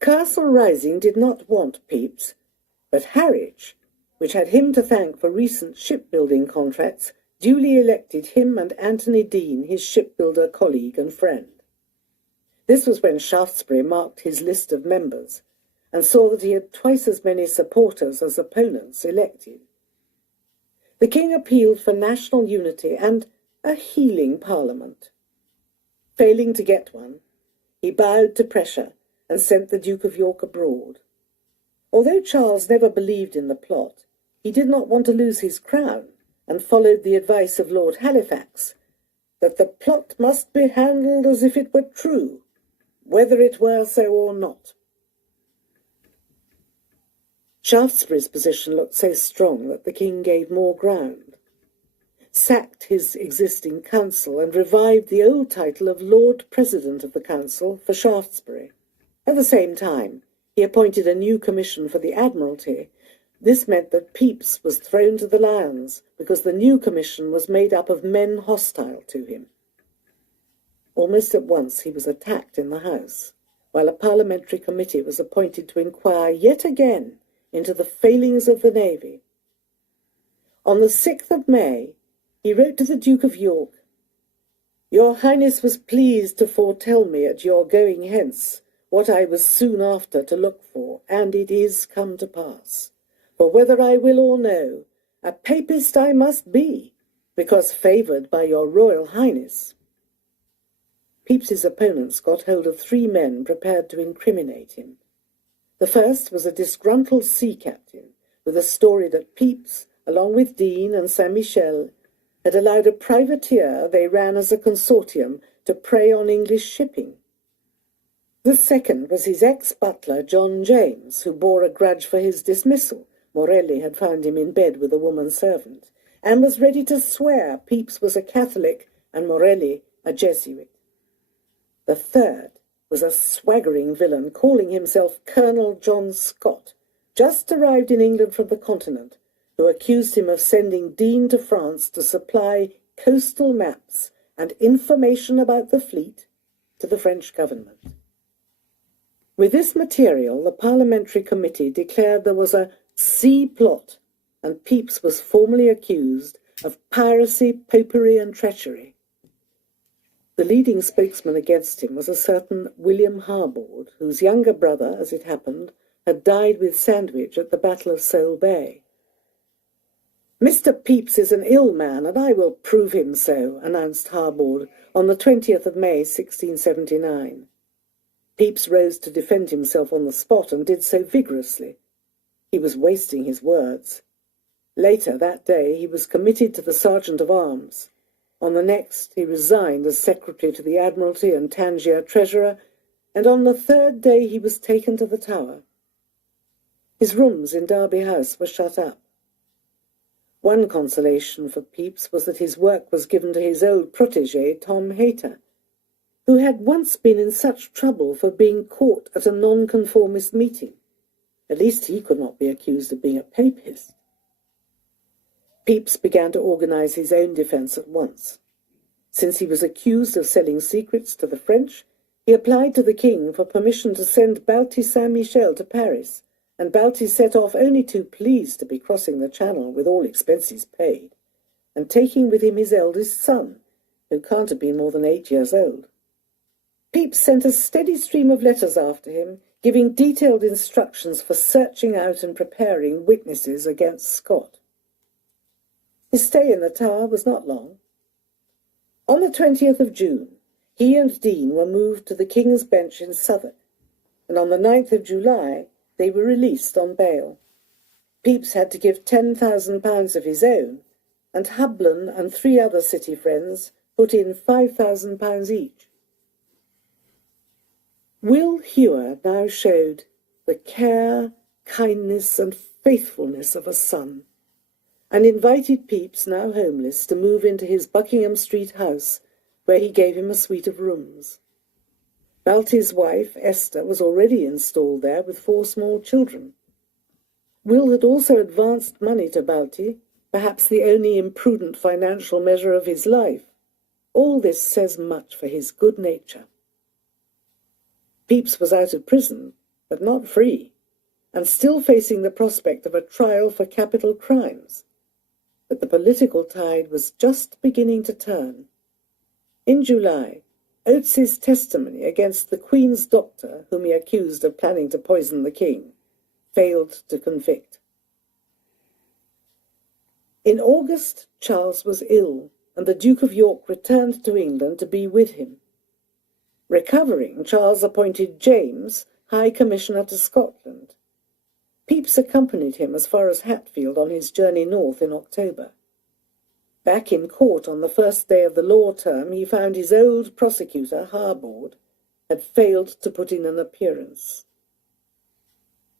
Castle Rising did not want Pepys, but Harwich, which had him to thank for recent shipbuilding contracts, duly elected him and Anthony Dean, his shipbuilder colleague and friend. This was when Shaftesbury marked his list of members and saw that he had twice as many supporters as opponents elected. The king appealed for national unity and a healing parliament. Failing to get one, he bowed to pressure and sent the Duke of York abroad. Although Charles never believed in the plot, he did not want to lose his crown, and followed the advice of Lord Halifax, that the plot must be handled as if it were true, whether it were so or not. Shaftesbury's position looked so strong that the king gave more ground, sacked his existing council, and revived the old title of Lord President of the Council for Shaftesbury. At the same time, he appointed a new commission for the Admiralty. This meant that Pepys was thrown to the lions, because the new commission was made up of men hostile to him. Almost at once he was attacked in the House, while a parliamentary committee was appointed to inquire yet again into the failings of the Navy. On the 6th of May, he wrote to the Duke of York, "Your Highness was pleased to foretell me at your going hence what I was soon after to look for, and it is come to pass. For whether I will or no, a Papist I must be, because favoured by your Royal Highness." Pepys's opponents got hold of 3 men prepared to incriminate him. The first was a disgruntled sea captain, with a story that Pepys, along with Dean and Saint-Michel, had allowed a privateer they ran as a consortium to prey on English shipping. The second was his ex-butler, John James, who bore a grudge for his dismissal. Morelli had found him in bed with a woman servant, and was ready to swear Pepys was a Catholic and Morelli a Jesuit. The third was a swaggering villain calling himself Colonel John Scott, just arrived in England from the continent, who accused him of sending Dean to France to supply coastal maps and information about the fleet to the French government. With this material, the parliamentary committee declared there was a sea plot, and Pepys was formally accused of piracy, popery, and treachery. The leading spokesman against him was a certain William Harbord, whose younger brother, as it happened, had died with Sandwich at the Battle of Sole Bay. "Mr. Pepys is an ill man, and I will prove him so," announced Harbord on the 20th of May, 1679. Pepys rose to defend himself on the spot and did so vigorously. He was wasting his words. Later that day he was committed to the Sergeant of Arms. On the next he resigned as Secretary to the Admiralty and Tangier Treasurer, and on the third day he was taken to the Tower. His rooms in Derby House were shut up. One consolation for Pepys was that his work was given to his old protégé, Tom Hayter, who had once been in such trouble for being caught at a nonconformist meeting. At least he could not be accused of being a Papist. Pepys began to organise his own defence at once. Since he was accused of selling secrets to the French, he applied to the king for permission to send Balti Saint-Michel to Paris, and Balti set off only too pleased to be crossing the Channel with all expenses paid, and taking with him his eldest son, who can't have been more than 8 years old. Pepys sent a steady stream of letters after him, giving detailed instructions for searching out and preparing witnesses against Scott. His stay in the Tower was not long. On the 20th of June, he and Dean were moved to the King's Bench in Southwark, and on the 9th of July they were released on bail. Pepys had to give £10,000 of his own, and Hublin and 3 other city friends put in £5,000 each. Will Hewer now showed the care, kindness and faithfulness of a son, and invited Pepys, now homeless, to move into his Buckingham Street house, where he gave him a suite of rooms. Balti's wife, Esther, was already installed there with 4 small children. Will had also advanced money to Balti, perhaps the only imprudent financial measure of his life. All this says much for his good nature. Pepys was out of prison, but not free, and still facing the prospect of a trial for capital crimes. But the political tide was just beginning to turn. In July, Oates's testimony against the Queen's doctor, whom he accused of planning to poison the king, failed to convict. In August, Charles was ill, and the Duke of York returned to England to be with him. Recovering, Charles appointed James High Commissioner to Scotland. Pepys accompanied him as far as Hatfield on his journey north in October. Back in court on the first day of the law term, he found his old prosecutor, Harbord, had failed to put in an appearance.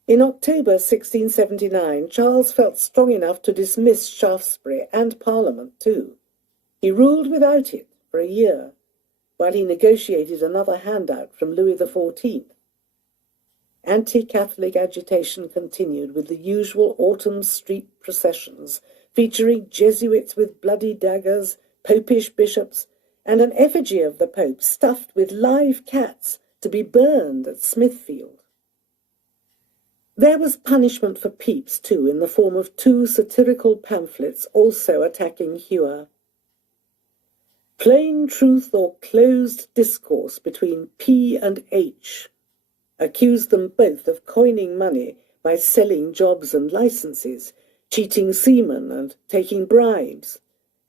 In October 1679, Charles felt strong enough to dismiss Shaftesbury and Parliament too. He ruled without it for a year, while he negotiated another handout from Louis XIV. Anti-Catholic agitation continued with the usual autumn street processions, featuring Jesuits with bloody daggers, Popish bishops, and an effigy of the Pope stuffed with live cats to be burned at Smithfield. There was punishment for Pepys, too, in the form of 2 satirical pamphlets also attacking Hewer. Plain Truth or Closed Discourse between P and H accused them both of coining money by selling jobs and licenses, cheating seamen and taking bribes,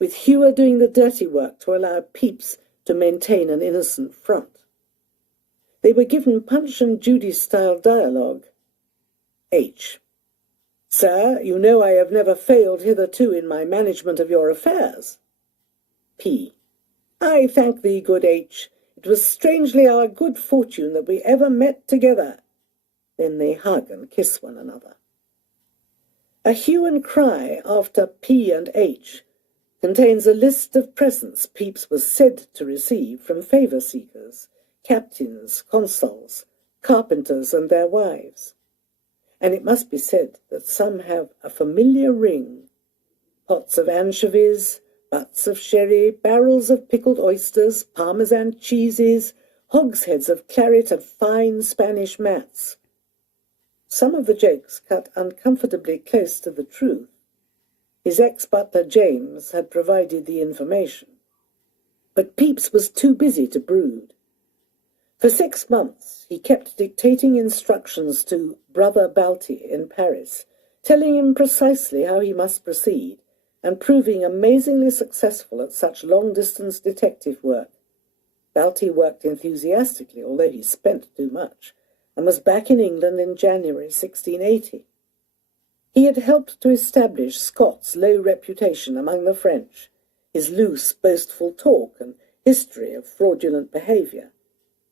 with Hewer doing the dirty work to allow Pepys to maintain an innocent front. They were given Punch and Judy-style dialogue. H. Sir, you know I have never failed hitherto in my management of your affairs. P. I thank thee, good H. It was strangely our good fortune that we ever met together. Then they hug and kiss one another. A hue and cry after P and H contains a list of presents Pepys was said to receive from favour-seekers, captains, consuls, carpenters and their wives. And it must be said that some have a familiar ring. Pots of anchovies, butts of sherry, barrels of pickled oysters, Parmesan cheeses, hogsheads of claret and fine Spanish mats. Some of the jokes cut uncomfortably close to the truth. His ex-butler James had provided the information. But Pepys was too busy to brood. For 6 months he kept dictating instructions to Brother Balti in Paris, telling him precisely how he must proceed, and proving amazingly successful at such long-distance detective work. Balti worked enthusiastically, although he spent too much, and was back in England in January 1680. He had helped to establish Scott's low reputation among the French, his loose, boastful talk and history of fraudulent behaviour.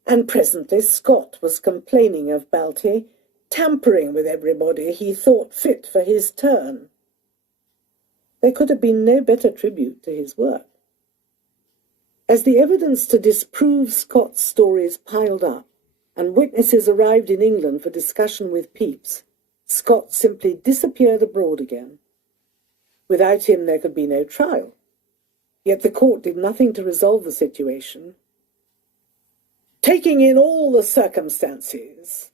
And presently Scott was complaining of Balti, tampering with everybody he thought fit for his turn. There could have been no better tribute to his work. As the evidence to disprove Scott's stories piled up, and witnesses arrived in England for discussion with Pepys, Scott simply disappeared abroad again. Without him there could be no trial. Yet the court did nothing to resolve the situation. "Taking in all the circumstances,"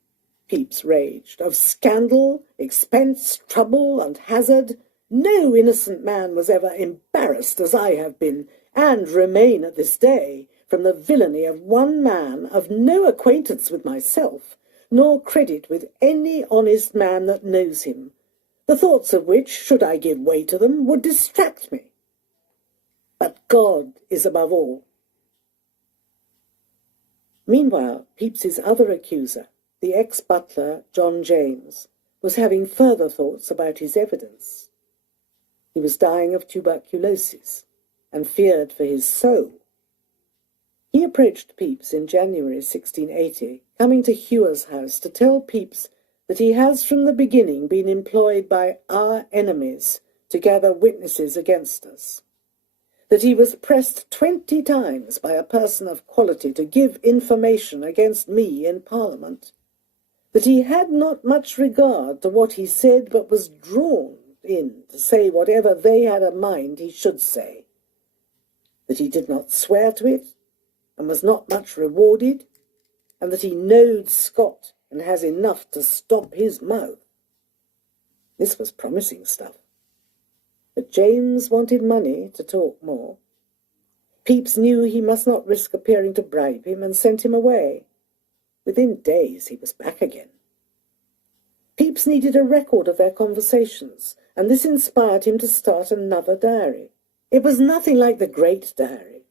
Pepys raged, "of scandal, expense, trouble, and hazard, no innocent man was ever embarrassed as I have been, and remain at this day, from the villainy of one man of no acquaintance with myself, nor credit with any honest man that knows him, the thoughts of which, should I give way to them, would distract me. But God is above all." Meanwhile, Pepys's other accuser, the ex-butler John James, was having further thoughts about his evidence. He was dying of tuberculosis, and feared for his soul. He approached Pepys in January 1680, coming to Hewer's house to tell Pepys that he has from the beginning been employed by our enemies to gather witnesses against us, that he was pressed 20 times by a person of quality to give information against me in Parliament, that he had not much regard to what he said, but was drawn in to say whatever they had a mind he should say, that he did not swear to it, and was not much rewarded, and that he knowed Scott and has enough to stop his mouth. This was promising stuff. But James wanted money to talk more. Pepys knew he must not risk appearing to bribe him, and sent him away. Within days he was back again. Pepys needed a record of their conversations, and this inspired him to start another diary. It was nothing like the great diary.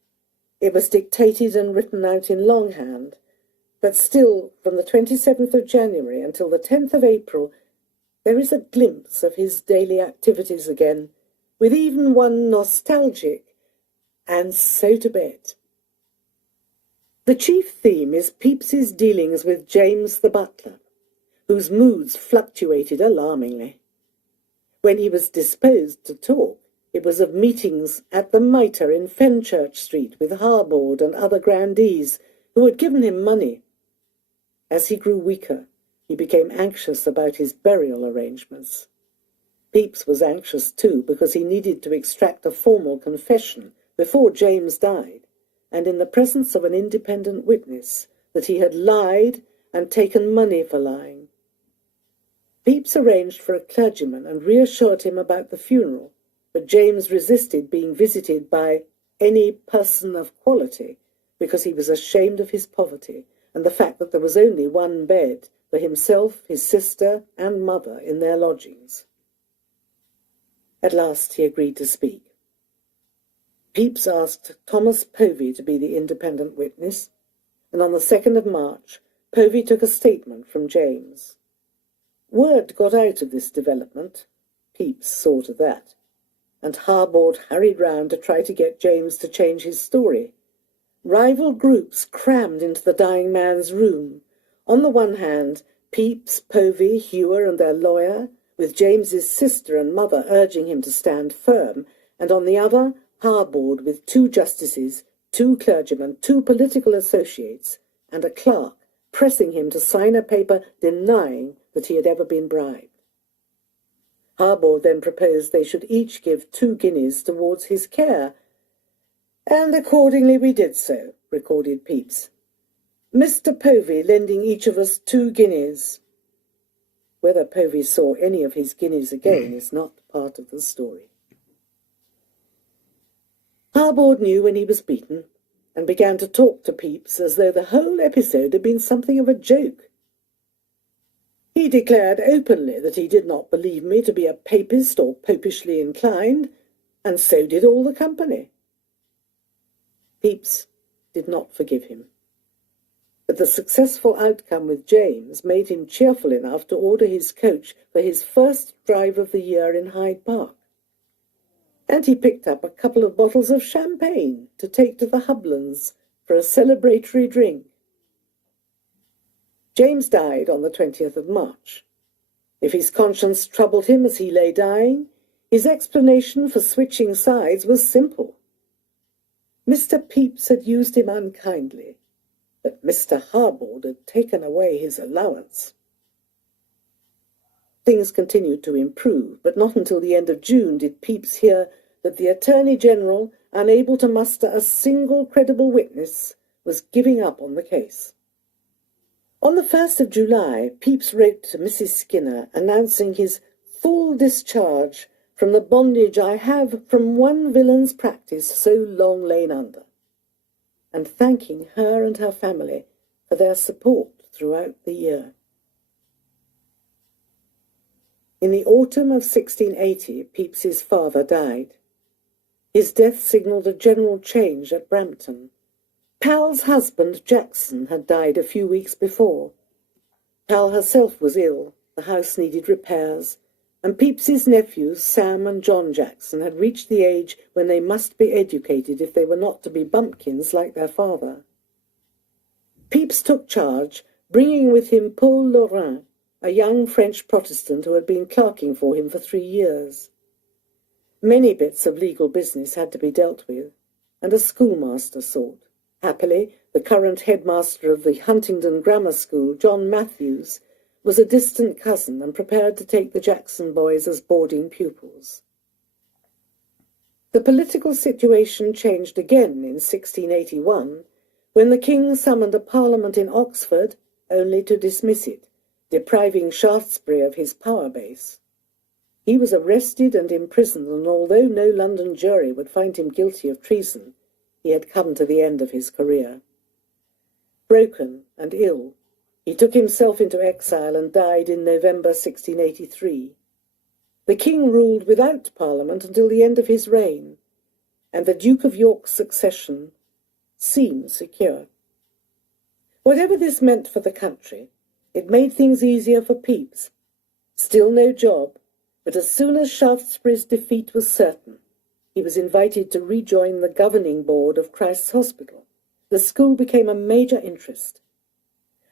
It was dictated and written out in longhand, but still, from the 27th of January until the 10th of April, there is a glimpse of his daily activities again, with even one nostalgic, "and so to bed." The chief theme is Pepys's dealings with James the butler, whose moods fluctuated alarmingly. When he was disposed to talk, it was of meetings at the Mitre in Fenchurch Street with Harbord and other grandees who had given him money. As he grew weaker, he became anxious about his burial arrangements. Pepys was anxious too, because he needed to extract a formal confession before James died, and in the presence of an independent witness, that he had lied and taken money for lying. Pepys arranged for a clergyman and reassured him about the funeral, but James resisted being visited by any person of quality because he was ashamed of his poverty and the fact that there was only one bed for himself, his sister, and mother in their lodgings. At last he agreed to speak. Pepys asked Thomas Povey to be the independent witness, and on the 2nd of March, Povey took a statement from James. Word got out of this development, Pepys saw to that, and Harbord hurried round to try to get James to change his story. Rival groups crammed into the dying man's room. On the one hand, Pepys, Povey, Hewer, and their lawyer, with James's sister and mother urging him to stand firm, and on the other, Harbord with 2 justices, 2 clergymen, 2 political associates, and a clerk pressing him to sign a paper denying that he had ever been bribed. Harbord then proposed they should each give 2 guineas towards his care, and accordingly we did so, recorded Pepys. Mr. Povey lending each of us 2 guineas. Whether Povey saw any of his guineas again is not part of the story. Harbord knew when he was beaten, and began to talk to Pepys as though the whole episode had been something of a joke. He declared openly that he did not believe me to be a papist or popishly inclined, and so did all the company. Pepys did not forgive him, but the successful outcome with James made him cheerful enough to order his coach for his first drive of the year in Hyde Park. And he picked up a couple of bottles of champagne to take to the Hublands for a celebratory drink. James died on the 20th of March. If his conscience troubled him as he lay dying, his explanation for switching sides was simple. Mr. Pepys had used him unkindly, but Mr. Harbord had taken away his allowance. Things continued to improve, but not until the end of June did Pepys hear that the Attorney-General, unable to muster a single credible witness, was giving up on the case. On the 1st of July, Pepys wrote to Mrs. Skinner announcing his full discharge from the bondage I have from one villain's practice so long lain under, and thanking her and her family for their support throughout the year. In the autumn of 1680, Pepys's father died. His death signalled a general change at Brampton. Pal's husband, Jackson, had died a few weeks before. Pal herself was ill, the house needed repairs, and Pepys's nephews, Sam and John Jackson, had reached the age when they must be educated if they were not to be bumpkins like their father. Pepys took charge, bringing with him Paul Laurin, a young French Protestant who had been clerking for him for 3 years. Many bits of legal business had to be dealt with, and a schoolmaster sought. Happily, the current headmaster of the Huntingdon Grammar School, John Nephews, was a distant cousin and prepared to take the Jackson boys as boarding pupils. The political situation changed again in 1681, when the king summoned a parliament in Oxford only to dismiss it, depriving Shaftesbury of his power base. He was arrested and imprisoned, and although no London jury would find him guilty of treason, he had come to the end of his career. Broken and ill, he took himself into exile and died in November 1683. The king ruled without Parliament until the end of his reign, and the Duke of York's succession seemed secure. Whatever this meant for the country, it made things easier for Pepys. Still no job, but as soon as Shaftesbury's defeat was certain, he was invited to rejoin the governing board of Christ's Hospital. The school became a major interest.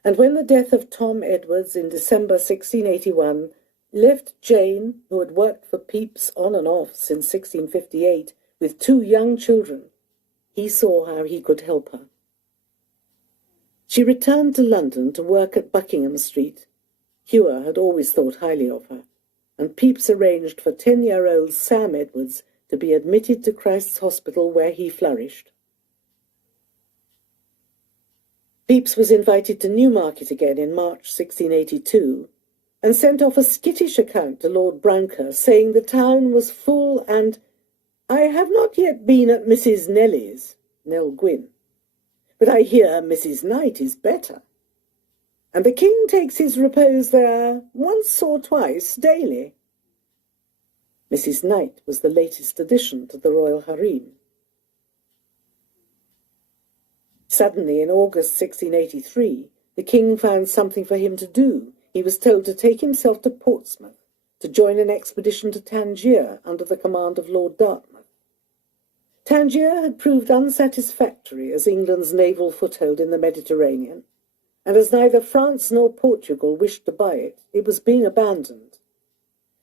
And when the death of Tom Edwards in December 1681 left Jane, who had worked for Pepys on and off since 1658, with 2 young children, he saw how he could help her. She returned to London to work at Buckingham Street. Hewer had always thought highly of her, and Pepys arranged for 10-year-old Sam Edwards to be admitted to Christ's Hospital, where he flourished. Pepys was invited to Newmarket again in March 1682, and sent off a skittish account to Lord Brouncker, saying the town was full and "I have not yet been at Mrs. Nelly's," Nell Gwynn, "but I hear Mrs. Knight is better, and the king takes his repose there once or twice daily." Mrs. Knight was the latest addition to the royal harem. Suddenly, in August 1683, the king found something for him to do. He was told to take himself to Portsmouth to join an expedition to Tangier under the command of Lord Dartmouth. Tangier had proved unsatisfactory as England's naval foothold in the Mediterranean, and as neither France nor Portugal wished to buy it, it was being abandoned.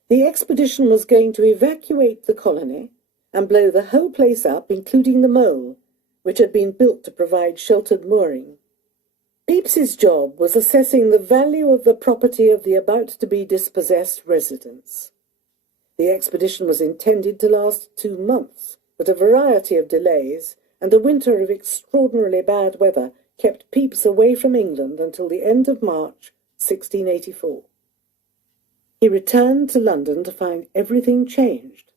The expedition was going to evacuate the colony and blow the whole place up, including the mole, which had been built to provide sheltered mooring. Pepys's job was assessing the value of the property of the about-to-be dispossessed residents. The expedition was intended to last 2 months, but a variety of delays and a winter of extraordinarily bad weather kept Pepys away from England until the end of March 1684. He returned to London to find everything changed.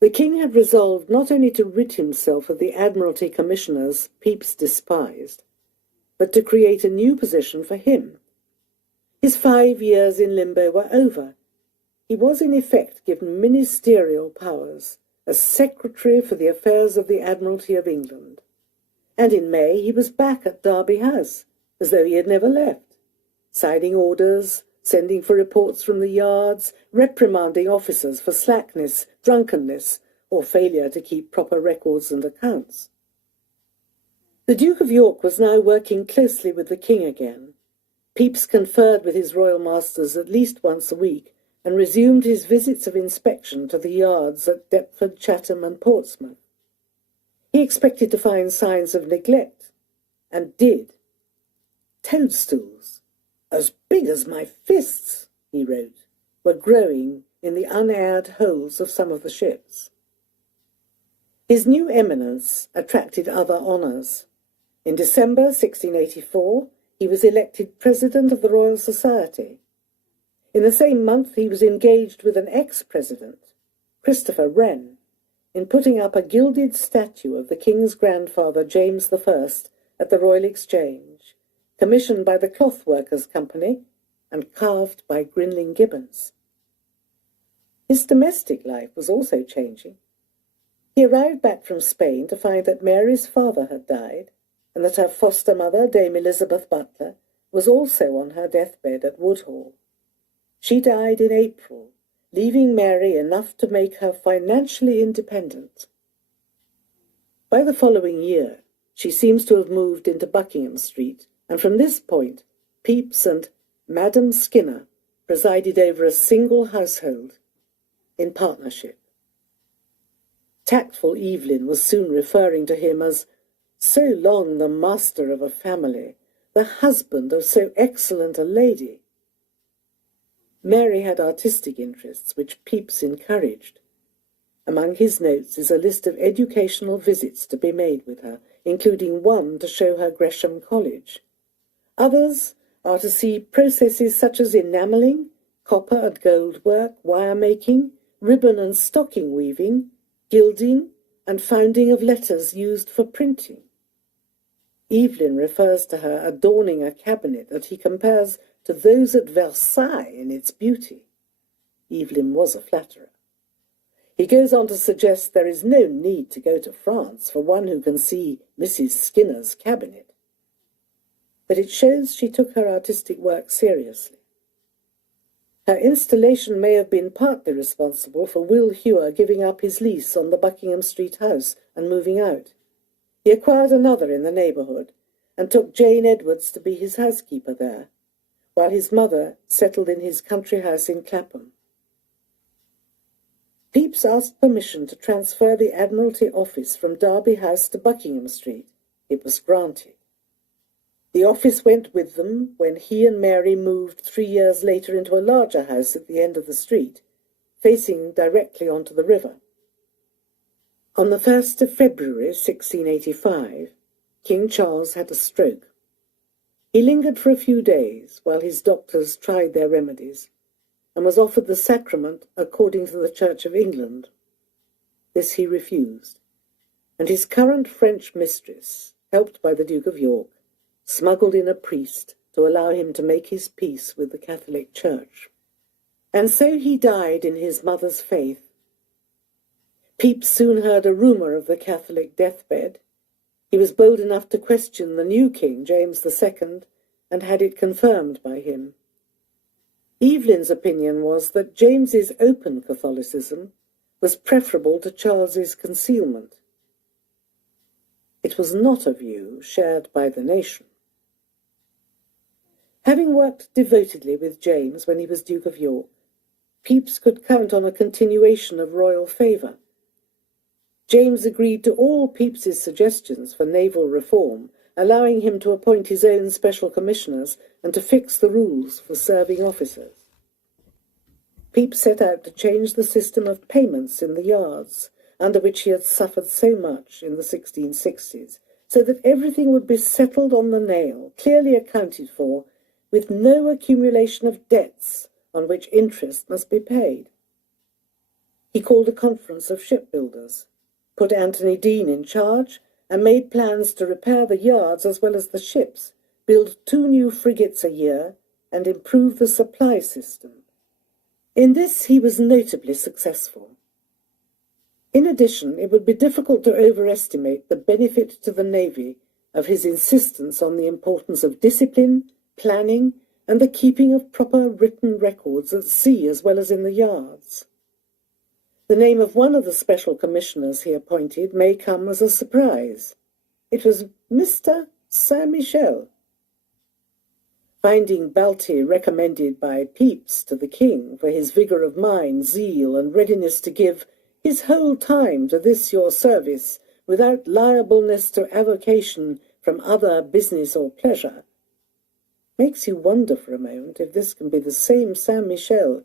The king had resolved not only to rid himself of the Admiralty commissioners Pepys despised, but to create a new position for him. His 5 years in limbo were over. He was in effect given ministerial powers as Secretary for the Affairs of the Admiralty of England, and in May he was back at Derby House, as though he had never left, signing orders, sending for reports from the yards, reprimanding officers for slackness, drunkenness, or failure to keep proper records and accounts. The Duke of York was now working closely with the king again. Pepys conferred with his royal masters at least once a week, and resumed his visits of inspection to the yards at Deptford, Chatham, and Portsmouth. He expected to find signs of neglect, and did. "Toadstools, as big as my fists," he wrote, were growing in the unaired holds of some of the ships. His new eminence attracted other honours. In December 1684, he was elected President of the Royal Society. In the same month, he was engaged with an ex-president, Christopher Wren, in putting up a gilded statue of the king's grandfather, James I, at the Royal Exchange, commissioned by the Cloth Workers' Company and carved by Grinling Gibbons. His domestic life was also changing. He arrived back from Spain to find that Mary's father had died, and that her foster mother, Dame Elizabeth Butler, was also on her deathbed at Woodhall. She died in April, leaving Mary enough to make her financially independent. By the following year, she seems to have moved into Buckingham Street, and from this point, Pepys and Madam Skinner presided over a single household in partnership. Tactful Evelyn was soon referring to him as so long the master of a family, the husband of so excellent a lady. Mary had artistic interests which Pepys encouraged. Among his notes is a list of educational visits to be made with her, including one to show her Gresham College. Others are to see processes such as enamelling, copper and gold work, wire-making, ribbon and stocking weaving, gilding, and founding of letters used for printing. Evelyn refers to her adorning a cabinet that he compares to those at Versailles in its beauty. Evelyn was a flatterer. He goes on to suggest there is no need to go to France for one who can see Mrs. Skinner's cabinet. But it shows she took her artistic work seriously. Her installation may have been partly responsible for Will Hewer giving up his lease on the Buckingham Street house and moving out. He acquired another in the neighbourhood and took Jane Edwards to be his housekeeper there, while his mother settled in his country house in Clapham. Pepys asked permission to transfer the Admiralty office from Derby House to Buckingham Street. It was granted. The office went with them when he and Mary moved 3 years later into a larger house at the end of the street, facing directly onto the river. On the 1st of February 1685, King Charles had a stroke. He lingered for a few days while his doctors tried their remedies, and was offered the sacrament according to the Church of England. This he refused, and his current French mistress, helped by the Duke of York, smuggled in a priest to allow him to make his peace with the Catholic Church. And so he died in his mother's faith. Pepys soon heard a rumour of the Catholic deathbed. He was bold enough to question the new king, James II, and had it confirmed by him. Evelyn's opinion was that James's open Catholicism was preferable to Charles's concealment. It was not a view shared by the nation. Having worked devotedly with James when he was Duke of York, Pepys could count on a continuation of royal favour. James agreed to all Pepys's suggestions for naval reform, allowing him to appoint his own special commissioners and to fix the rules for serving officers. Pepys set out to change the system of payments in the yards, under which he had suffered so much in the 1660s, so that everything would be settled on the nail, clearly accounted for, with no accumulation of debts on which interest must be paid. He called a conference of shipbuilders, put Anthony Dean in charge, and made plans to repair the yards as well as the ships, build 2 new frigates a year, and improve the supply system. In this he was notably successful. In addition, it would be difficult to overestimate the benefit to the Navy of his insistence on the importance of discipline, planning, and the keeping of proper written records at sea as well as in the yards. The name of one of the special commissioners he appointed may come as a surprise. It was Mr. Saint-Michel. Finding Balti recommended by Pepys to the king for his vigour of mind, zeal, and readiness to give his whole time to this your service, without liableness to avocation from other business or pleasure, makes you wonder for a moment if this can be the same Saint-Michel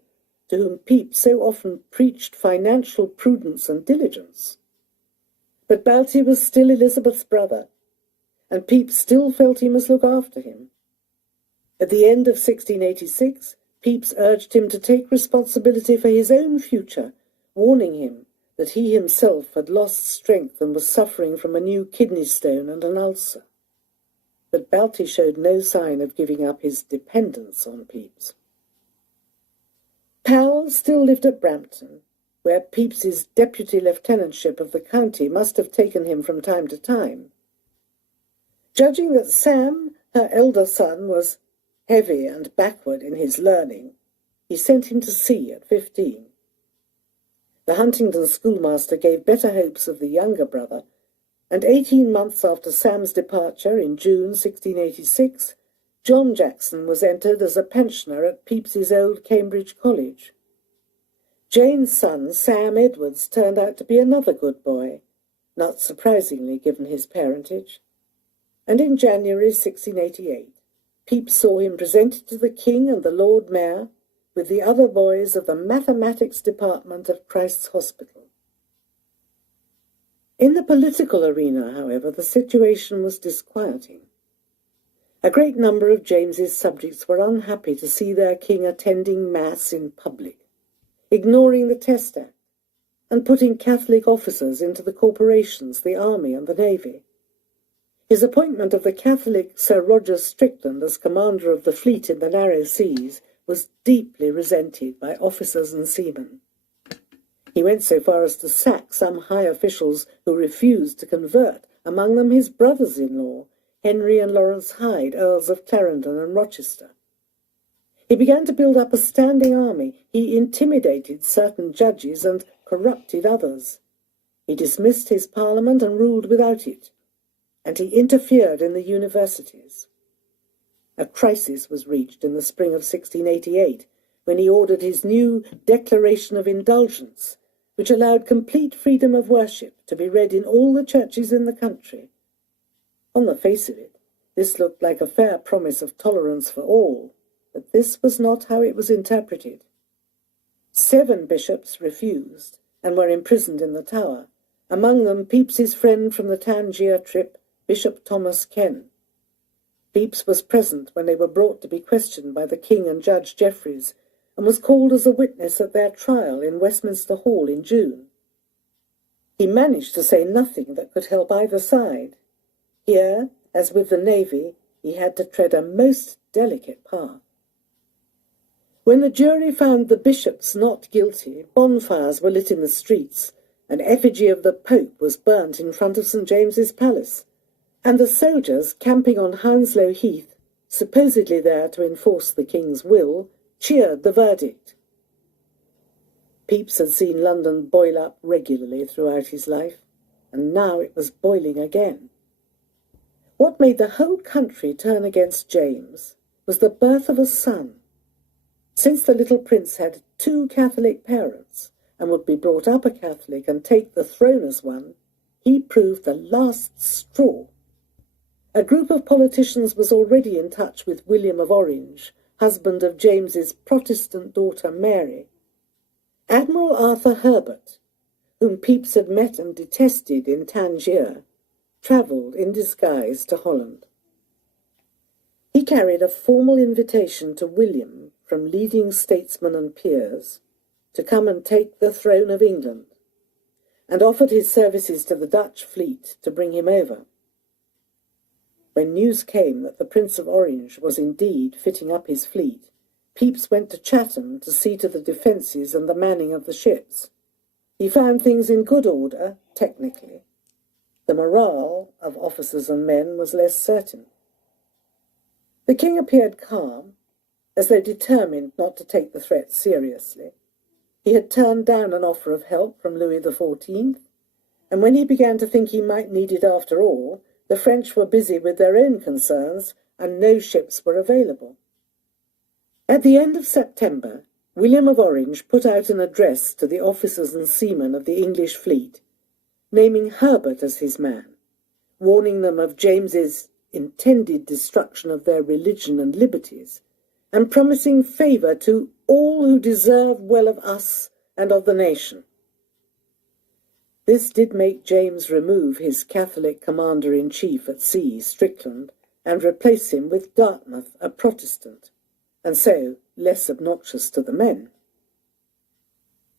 to whom Pepys so often preached financial prudence and diligence. But Balti was still Elizabeth's brother, and Pepys still felt he must look after him. At the end of 1686, Pepys urged him to take responsibility for his own future, warning him that he himself had lost strength and was suffering from a new kidney stone and an ulcer. But Balti showed no sign of giving up his dependence on Pepys. Powell still lived at Brampton, where Pepys's deputy lieutenantship of the county must have taken him from time to time. Judging that Sam, her elder son, was heavy and backward in his learning, he sent him to sea at 15. The Huntingdon schoolmaster gave better hopes of the younger brother, and 18 months after Sam's departure in June 1686, John Jackson was entered as a pensioner at Pepys's old Cambridge College. Jane's son, Sam Edwards, turned out to be another good boy, not surprisingly given his parentage, and in January 1688, Pepys saw him presented to the King and the Lord Mayor with the other boys of the mathematics department at Christ's Hospital. In the political arena, however, the situation was disquieting. A great number of James's subjects were unhappy to see their king attending Mass in public, ignoring the Test Act, and putting Catholic officers into the corporations, the army, and the navy. His appointment of the Catholic Sir Roger Strickland as commander of the fleet in the narrow seas was deeply resented by officers and seamen. He went so far as to sack some high officials who refused to convert, among them his brothers-in-law, Henry and Lawrence Hyde, Earls of Clarendon and Rochester. He began to build up a standing army. He intimidated certain judges and corrupted others. He dismissed his parliament and ruled without it, and he interfered in the universities. A crisis was reached in the spring of 1688, when he ordered his new Declaration of Indulgence, which allowed complete freedom of worship to be read in all the churches in the country. On the face of it, this looked like a fair promise of tolerance for all, but this was not how it was interpreted. 7 bishops refused and were imprisoned in the Tower, among them Pepys's friend from the Tangier trip, Bishop Thomas Ken. Pepys was present when they were brought to be questioned by the King and Judge Jeffreys, and was called as a witness at their trial in Westminster Hall in June. He managed to say nothing that could help either side. Here, as with the Navy, he had to tread a most delicate path. When the jury found the bishops not guilty, bonfires were lit in the streets, an effigy of the Pope was burnt in front of St. James's Palace, and the soldiers camping on Hounslow Heath, supposedly there to enforce the King's will, cheered the verdict. Pepys had seen London boil up regularly throughout his life, and now it was boiling again. What made the whole country turn against James was the birth of a son. Since the little prince had 2 Catholic parents and would be brought up a Catholic and take the throne as one, he proved the last straw. A group of politicians was already in touch with William of Orange, husband of James's Protestant daughter Mary. Admiral Arthur Herbert, whom Pepys had met and detested in Tangier, travelled in disguise to Holland. He carried a formal invitation to William from leading statesmen and peers to come and take the throne of England, and offered his services to the Dutch fleet to bring him over. When news came that the Prince of Orange was indeed fitting up his fleet, Pepys went to Chatham to see to the defences and the manning of the ships. He found things in good order, technically. The morale of officers and men was less certain. The king appeared calm, as though determined not to take the threat seriously. He had turned down an offer of help from Louis XIV, and when he began to think he might need it after all, the French were busy with their own concerns and no ships were available. At the end of September, William of Orange put out an address to the officers and seamen of the English fleet, naming Herbert as his man, warning them of James's intended destruction of their religion and liberties, and promising favour to all who deserve well of us and of the nation. This did make James remove his Catholic commander-in-chief at sea, Strickland, and replace him with Dartmouth, a Protestant, and so less obnoxious to the men.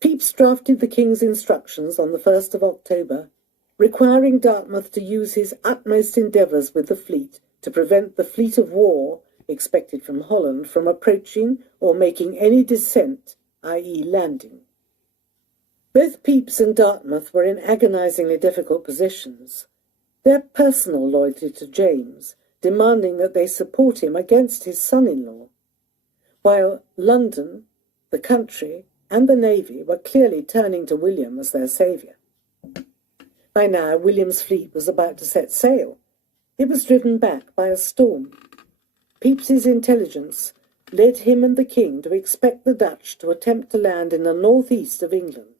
Pepys drafted the king's instructions on the 1st of October, requiring Dartmouth to use his utmost endeavours with the fleet to prevent the fleet of war expected from Holland from approaching or making any descent, i.e. landing. Both Pepys and Dartmouth were in agonisingly difficult positions, their personal loyalty to James demanding that they support him against his son-in-law, while London, the country, and the navy were clearly turning to William as their saviour. By now, William's fleet was about to set sail. It was driven back by a storm. Pepys's intelligence led him and the king to expect the Dutch to attempt to land in the northeast of England.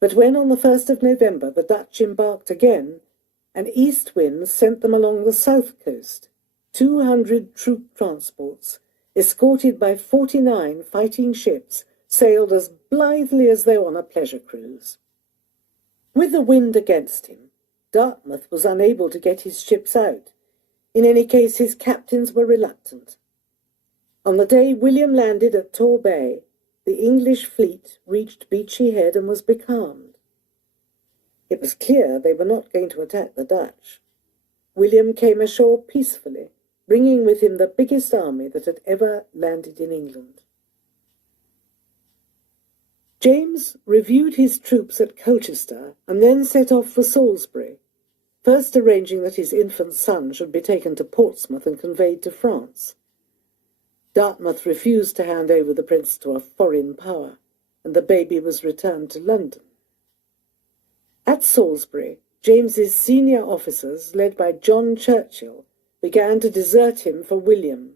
But when on the 1st of November the Dutch embarked again, an east wind sent them along the south coast, 200 troop transports, escorted by 49 fighting ships, sailed as blithely as though on a pleasure cruise. With the wind against him, Dartmouth was unable to get his ships out. In any case, his captains were reluctant. On the day William landed at Tor Bay, the English fleet reached Beachy Head and was becalmed. It was clear they were not going to attack the Dutch. William came ashore peacefully, bringing with him the biggest army that had ever landed in England. James reviewed his troops at Colchester and then set off for Salisbury, first arranging that his infant son should be taken to Portsmouth and conveyed to France. Dartmouth refused to hand over the prince to a foreign power, and the baby was returned to London. At Salisbury, James's senior officers, led by John Churchill, began to desert him for William.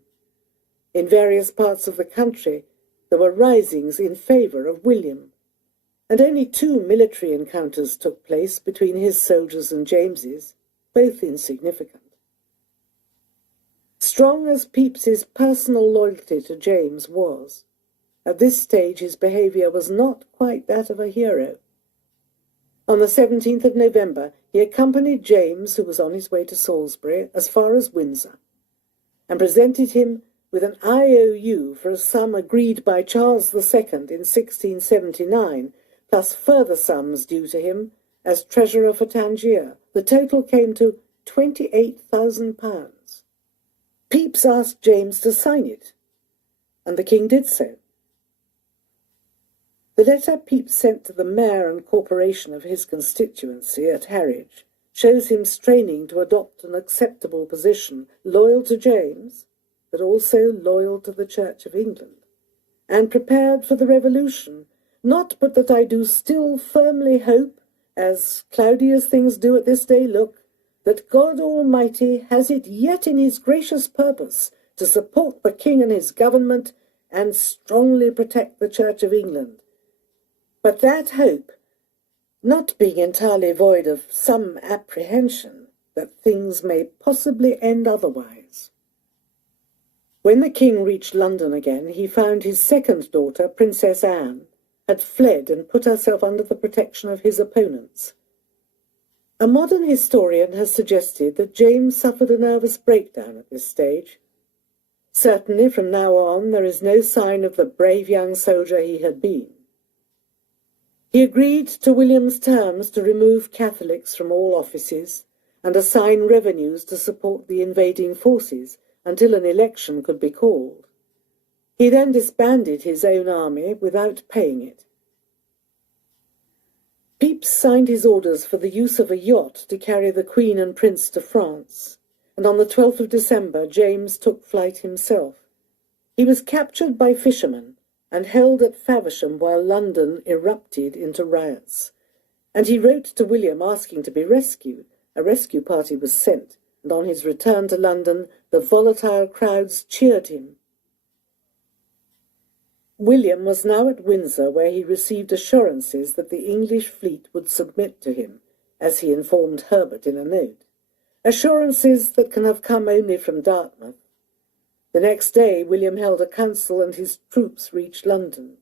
In various parts of the country, there were risings in favour of William, and only 2 military encounters took place between his soldiers and James's, both insignificant. Strong as Pepys's personal loyalty to James was, at this stage his behaviour was not quite that of a hero. On the 17th of November, he accompanied James, who was on his way to Salisbury, as far as Windsor, and presented him with an IOU for a sum agreed by Charles II in 1679, plus further sums due to him as treasurer for Tangier. The total came to £28,000. Pepys asked James to sign it, and the king did so. The letter Pepys sent to the mayor and corporation of his constituency at Harwich shows him straining to adopt an acceptable position, loyal to James, but also loyal to the Church of England, and prepared for the revolution, not but that I do still firmly hope, as cloudy as things do at this day look, that God Almighty has it yet in his gracious purpose to support the king and his government and strongly protect the Church of England. But that hope, not being entirely void of some apprehension that things may possibly end otherwise. When the king reached London again, he found his second daughter, Princess Anne, had fled and put herself under the protection of his opponents. A modern historian has suggested that James suffered a nervous breakdown at this stage. Certainly from now on there is no sign of the brave young soldier he had been. He agreed to William's terms to remove Catholics from all offices and assign revenues to support the invading forces until an election could be called. He then disbanded his own army without paying it. Pepys signed his orders for the use of a yacht to carry the Queen and Prince to France, and on the 12th of December James took flight himself. He was captured by fishermen and held at Faversham while London erupted into riots, and he wrote to William asking to be rescued. A rescue party was sent, and on his return to London the volatile crowds cheered him. William was now at Windsor, where he received assurances that the English fleet would submit to him, as he informed Herbert in a note. Assurances that can have come only from Dartmouth. The next day William held a council and his troops reached London.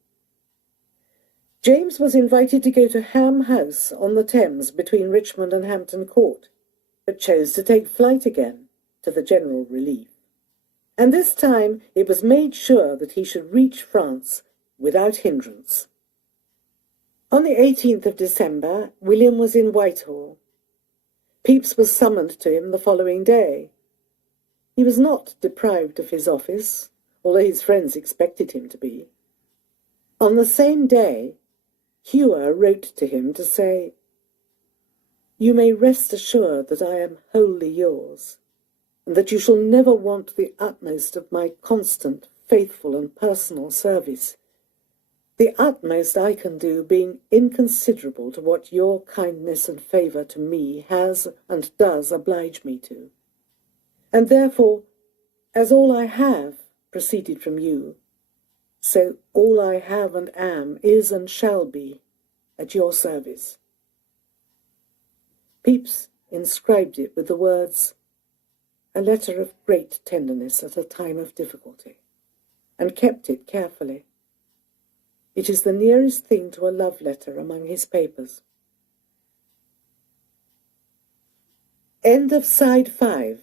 James was invited to go to Ham House on the Thames between Richmond and Hampton Court, but chose to take flight again, to the general relief. And this time it was made sure that he should reach France without hindrance. On the 18th of December, William was in Whitehall. Pepys was summoned to him the following day. He was not deprived of his office, although his friends expected him to be. On the same day, Hewer wrote to him to say, "You may rest assured that I am wholly yours, and that you shall never want the utmost of my constant, faithful, and personal service, the utmost I can do being inconsiderable to what your kindness and favour to me has and does oblige me to. And therefore, as all I have proceeded from you, so all I have and am is and shall be at your service." Pepys inscribed it with the words, "A letter of great tenderness at a time of difficulty," and kept it carefully. It is the nearest thing to a love letter among his papers. End of Side 5.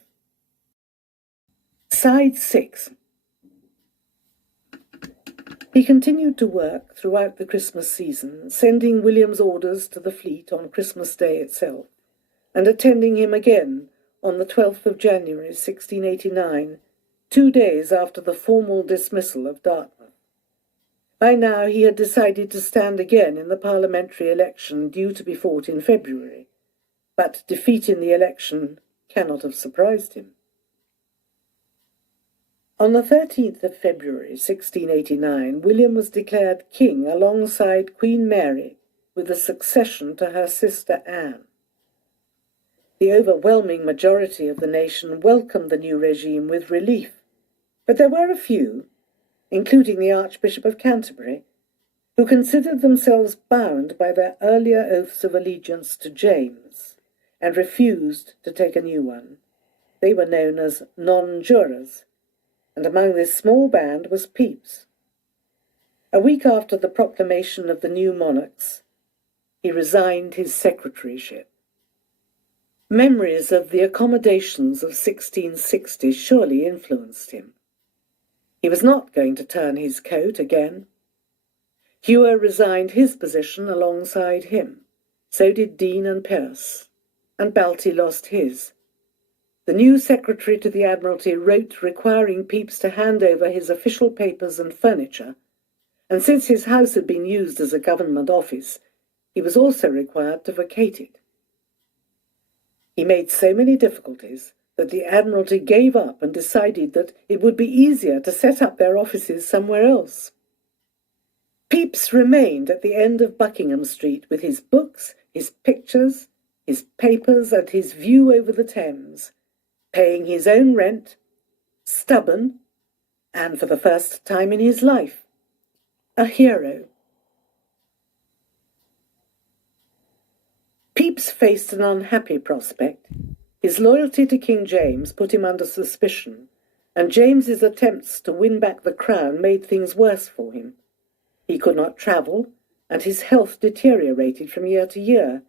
Side 6. He continued to work throughout the Christmas season, sending William's orders to the fleet on Christmas Day itself, and attending him again on the 12th of January 1689, 2 days after the formal dismissal of Dartmouth. By now he had decided to stand again in the parliamentary election due to be fought in February, but defeat in the election cannot have surprised him. On the 13th of February 1689, William was declared king alongside Queen Mary, with the succession to her sister Anne. The overwhelming majority of the nation welcomed the new regime with relief, but there were a few, including the Archbishop of Canterbury, who considered themselves bound by their earlier oaths of allegiance to James, and refused to take a new one. They were known as non-jurors, and among this small band was Pepys. A week after the proclamation of the new monarchs, he resigned his secretaryship. Memories of the accommodations of 1660 surely influenced him. He was not going to turn his coat again. Hewer resigned his position alongside him. So did Dean and Pearce, and Balti lost his. The new secretary to the Admiralty wrote requiring Pepys to hand over his official papers and furniture, and since his house had been used as a government office, he was also required to vacate it. He made so many difficulties that the Admiralty gave up and decided that it would be easier to set up their offices somewhere else. Pepys remained at the end of Buckingham Street with his books, his pictures, his papers, and his view over the Thames, paying his own rent, stubborn, and for the first time in his life, a hero. Pepys faced an unhappy prospect. His loyalty to King James put him under suspicion, and James's attempts to win back the crown made things worse for him. He could not travel, and his health deteriorated from year to year.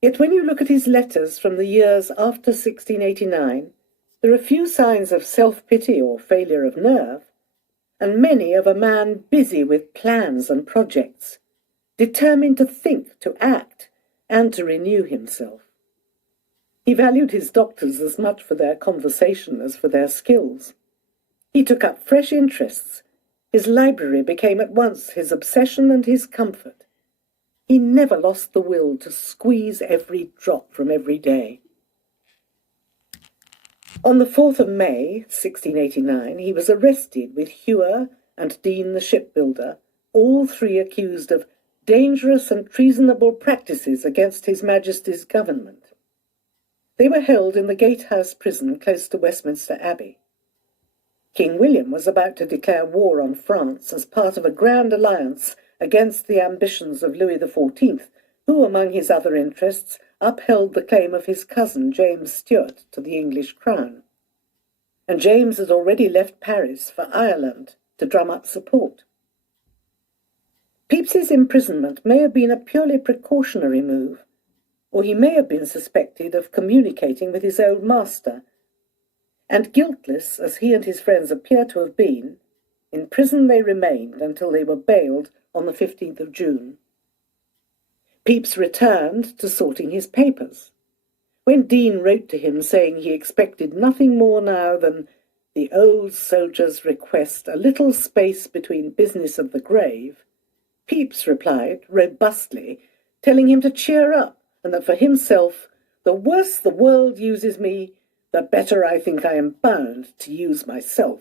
Yet when you look at his letters from the years after 1689, there are few signs of self-pity or failure of nerve, and many of a man busy with plans and projects. determined to think, to act, and to renew himself. He valued his doctors as much for their conversation as for their skills. He took up fresh interests. His library became at once his obsession and his comfort. He never lost the will to squeeze every drop from every day. On the 4th of May, 1689, he was arrested with Hewer and Dean the shipbuilder, all three accused of dangerous and treasonable practices against His Majesty's government. They were held in the Gatehouse prison close to Westminster Abbey. King William was about to declare war on France as part of a grand alliance against the ambitions of Louis XIV, who, among his other interests, upheld the claim of his cousin James Stuart to the English crown. And James had already left Paris for Ireland to drum up support. Pepys's imprisonment may have been a purely precautionary move, or he may have been suspected of communicating with his old master, and guiltless as he and his friends appear to have been, in prison they remained until they were bailed on the 15th of June. Pepys returned to sorting his papers. When Dean wrote to him saying he expected nothing more now than the old soldier's request, a little space between business and the grave, Pepys replied robustly, telling him to cheer up, and that for himself, the worse the world uses me, the better I think I am bound to use myself.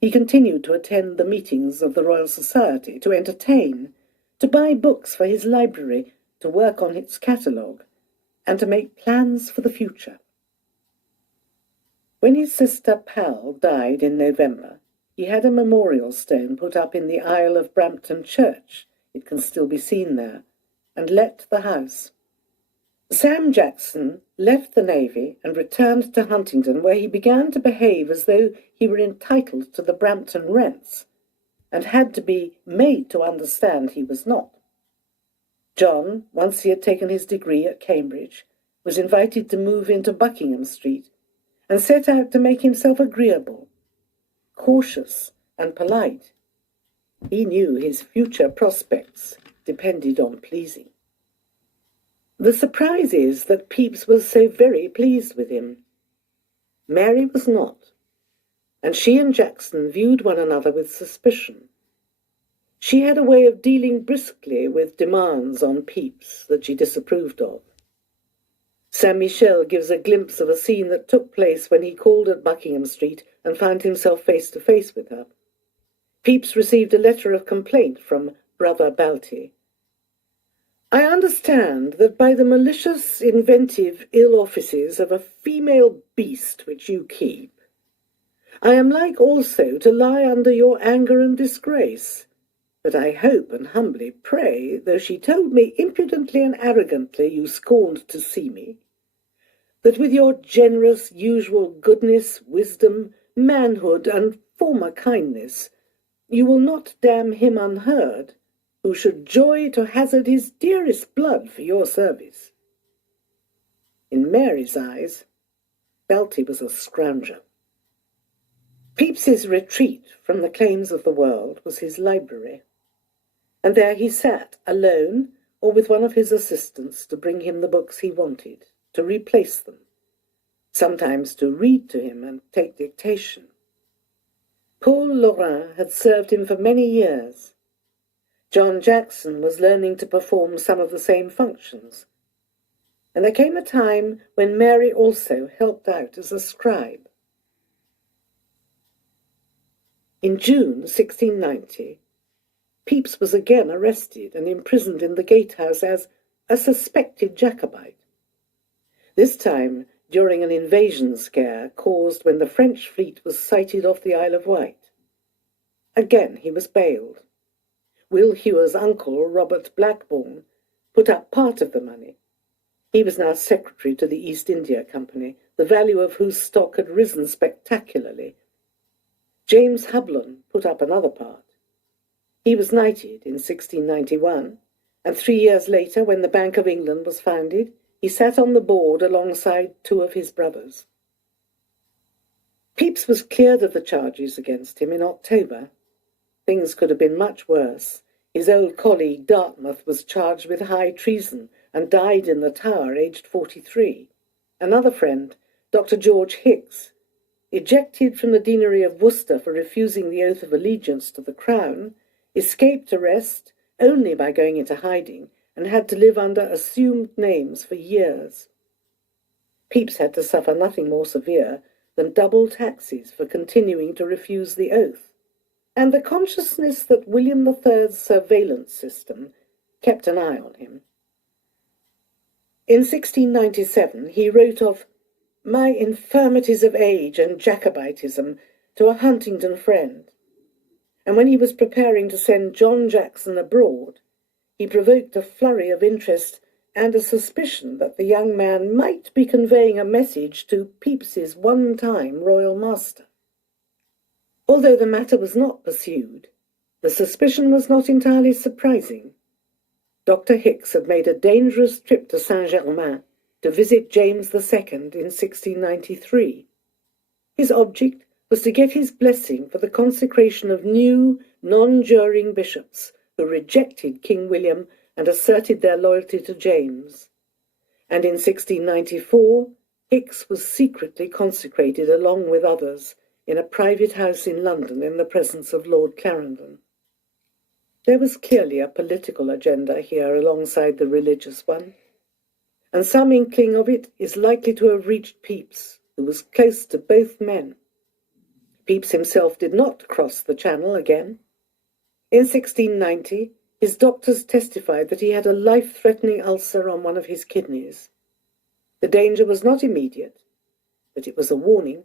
He continued to attend the meetings of the Royal Society, to entertain, to buy books for his library, to work on its catalogue, and to make plans for the future. When his sister Pal died in November, he had a memorial stone put up in the aisle of Brampton Church, it can still be seen there, and let the house. Sam Jackson left the Navy and returned to Huntingdon, where he began to behave as though he were entitled to the Brampton rents, and had to be made to understand he was not. John, once he had taken his degree at Cambridge, was invited to move into Buckingham Street, and set out to make himself agreeable, cautious and polite. He knew his future prospects depended on pleasing. The surprise is that Pepys was so very pleased with him. Mary was not, and she and Jackson viewed one another with suspicion. She had a way of dealing briskly with demands on Pepys that she disapproved of. Saint Michel gives a glimpse of a scene that took place when he called at Buckingham Street and found himself face to face with her. Pepys received a letter of complaint from Brother Balti. I understand that by the malicious, inventive, ill offices of a female beast which you keep, I am like also to lie under your anger and disgrace. But I hope and humbly pray, though she told me impudently and arrogantly you scorned to see me, that with your generous usual goodness, wisdom, manhood, and former kindness, you will not damn him unheard, who should joy to hazard his dearest blood for your service. In Mary's eyes, Balti was a scrounger. Pepys's retreat from the claims of the world was his library, and there he sat, alone or with one of his assistants to bring him the books he wanted, to replace them, sometimes to read to him and take dictation. Paul Laurin had served him for many years. John Jackson was learning to perform some of the same functions, and there came a time when Mary also helped out as a scribe. In June 1690, Pepys was again arrested and imprisoned in the Gatehouse as a suspected Jacobite. This time during an invasion scare caused when the French fleet was sighted off the Isle of Wight. Again he was bailed. Will Hewer's uncle, Robert Blackburn, put up part of the money. He was now secretary to the East India Company, the value of whose stock had risen spectacularly. James Hublon put up another part. He was knighted in 1691, and 3 years later, when the Bank of England was founded, he sat on the board alongside two of his brothers. Pepys was cleared of the charges against him in October. Things could have been much worse. His old colleague Dartmouth was charged with high treason and died in the Tower, aged 43. Another friend, Dr. George Hicks, ejected from the deanery of Worcester for refusing the oath of allegiance to the Crown, escaped arrest only by going into hiding and had to live under assumed names for years. Pepys had to suffer nothing more severe than double taxes for continuing to refuse the oath, and the consciousness that William III's surveillance system kept an eye on him. In 1697 he wrote of "my infirmities of age and Jacobitism" to a Huntingdon friend, and when he was preparing to send John Jackson abroad, he provoked a flurry of interest and a suspicion that the young man might be conveying a message to Pepys's one-time royal master. Although the matter was not pursued, the suspicion was not entirely surprising. Dr. Hicks had made a dangerous trip to Saint-Germain to visit James II in 1693. His object was to get his blessing for the consecration of new, non-juring bishops who rejected King William and asserted their loyalty to James. And in 1694, Hicks was secretly consecrated along with others in a private house in London in the presence of Lord Clarendon. There was clearly a political agenda here alongside the religious one, and some inkling of it is likely to have reached Pepys, who was close to both men. Pepys himself did not cross the Channel again. In 1690, his doctors testified that he had a life-threatening ulcer on one of his kidneys. The danger was not immediate, but it was a warning.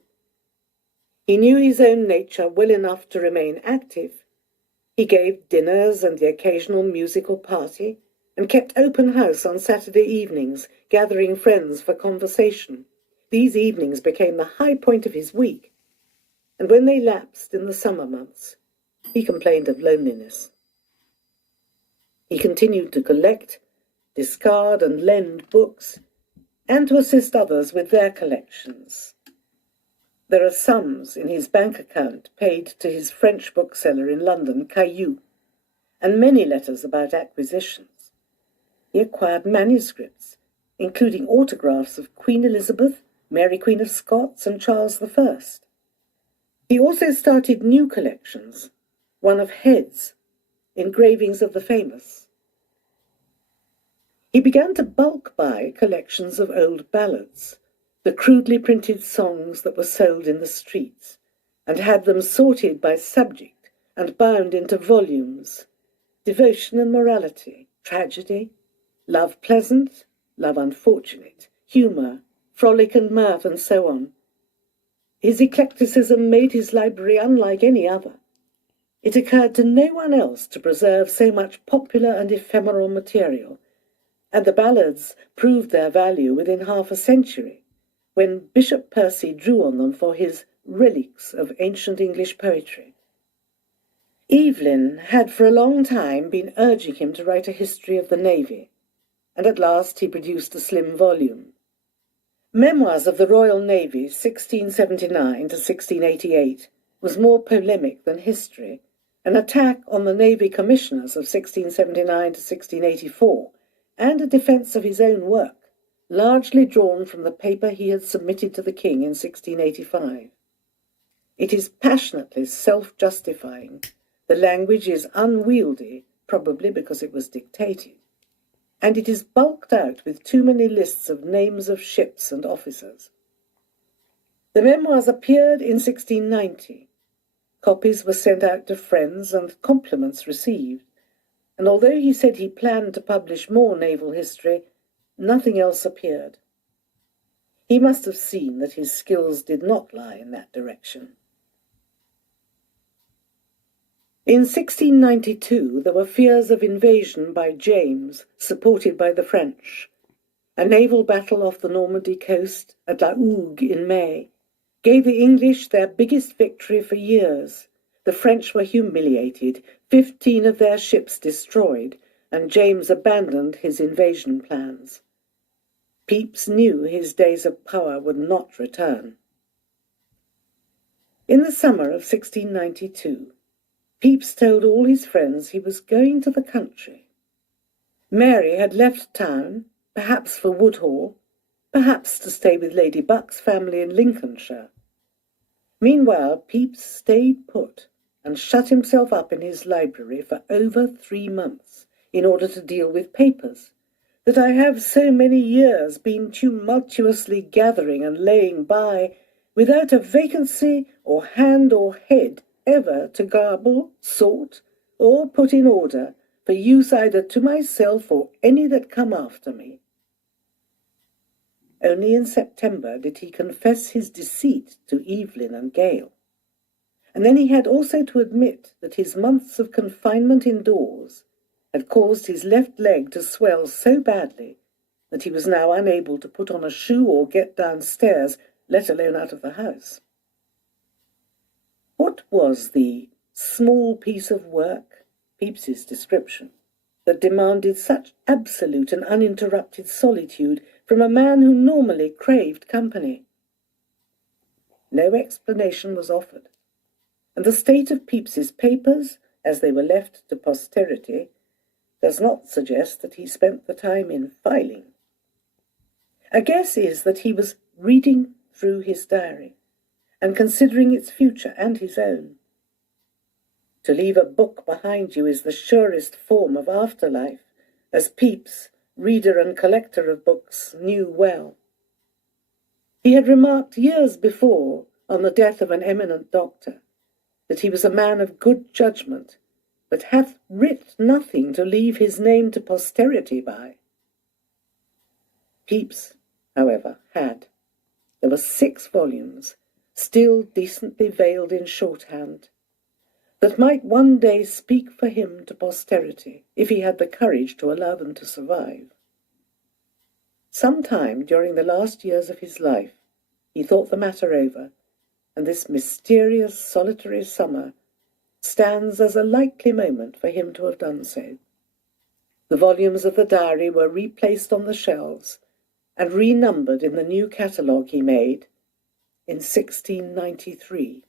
He knew his own nature well enough to remain active. He gave dinners and the occasional musical party, and kept open house on Saturday evenings, gathering friends for conversation. These evenings became the high point of his week, and when they lapsed in the summer months, he complained of loneliness. He continued to collect, discard and lend books, and to assist others with their collections. There are sums in his bank account paid to his French bookseller in London, Caillou, and many letters about acquisitions. He acquired manuscripts, including autographs of Queen Elizabeth, Mary Queen of Scots, and Charles I. He also started new collections, one of heads, engravings of the famous. He began to bulk buy collections of old ballads, the crudely printed songs that were sold in the streets, and had them sorted by subject and bound into volumes: devotion and morality, tragedy, love pleasant, love unfortunate, humour, frolic and mirth, and so on. His eclecticism made his library unlike any other. It occurred to no one else to preserve so much popular and ephemeral material, and the ballads proved their value within half a century, when Bishop Percy drew on them for his relics of ancient English poetry. Evelyn had for a long time been urging him to write a history of the Navy, and at last he produced a slim volume. Memoirs of the Royal Navy, 1679 to 1688, was more polemic than history, an attack on the Navy Commissioners of 1679 to 1684, and a defence of his own work, largely drawn from the paper he had submitted to the King in 1685. It is passionately self-justifying. The language is unwieldy, probably because it was dictated, and it is bulked out with too many lists of names of ships and officers. The memoirs appeared in 1690. Copies were sent out to friends and compliments received, and although he said he planned to publish more naval history, nothing else appeared. He must have seen that his skills did not lie in that direction. In 1692 there were fears of invasion by James, supported by the French. A naval battle off the Normandy coast at La Hougue in May gave the English their biggest victory for years. The French were humiliated, 15 of their ships destroyed, and James abandoned his invasion plans. Pepys knew his days of power would not return. In the summer of 1692, Pepys told all his friends he was going to the country. Mary had left town, perhaps for Woodhall, perhaps to stay with Lady Buck's family in Lincolnshire. Meanwhile, Pepys stayed put and shut himself up in his library for over 3 months in order to deal with papers that I have so many years been tumultuously gathering and laying by, without a vacancy or hand or head ever to garble, sort, or put in order, for use either to myself or any that come after me. Only in September did he confess his deceit to Evelyn and Gale, and then he had also to admit that his months of confinement indoors had caused his left leg to swell so badly that he was now unable to put on a shoe or get downstairs, let alone out of the house. What was the small piece of work, Pepys's description, that demanded such absolute and uninterrupted solitude from a man who normally craved company? No explanation was offered, and the state of Pepys's papers, as they were left to posterity, does not suggest that he spent the time in filing. A guess is that he was reading through his diary and considering its future and his own. To leave a book behind you is the surest form of afterlife, as Pepys, reader and collector of books, knew well. He had remarked years before, on the death of an eminent doctor, that he was a man of good judgment, but hath writ nothing to leave his name to posterity by. Pepys, however, had. There were 6 volumes, still decently veiled in shorthand, that might one day speak for him to posterity, if he had the courage to allow them to survive. Some time during the last years of his life, he thought the matter over, and this mysterious solitary summer stands as a likely moment for him to have done so. The volumes of the diary were replaced on the shelves and renumbered in the new catalogue he made in 1693.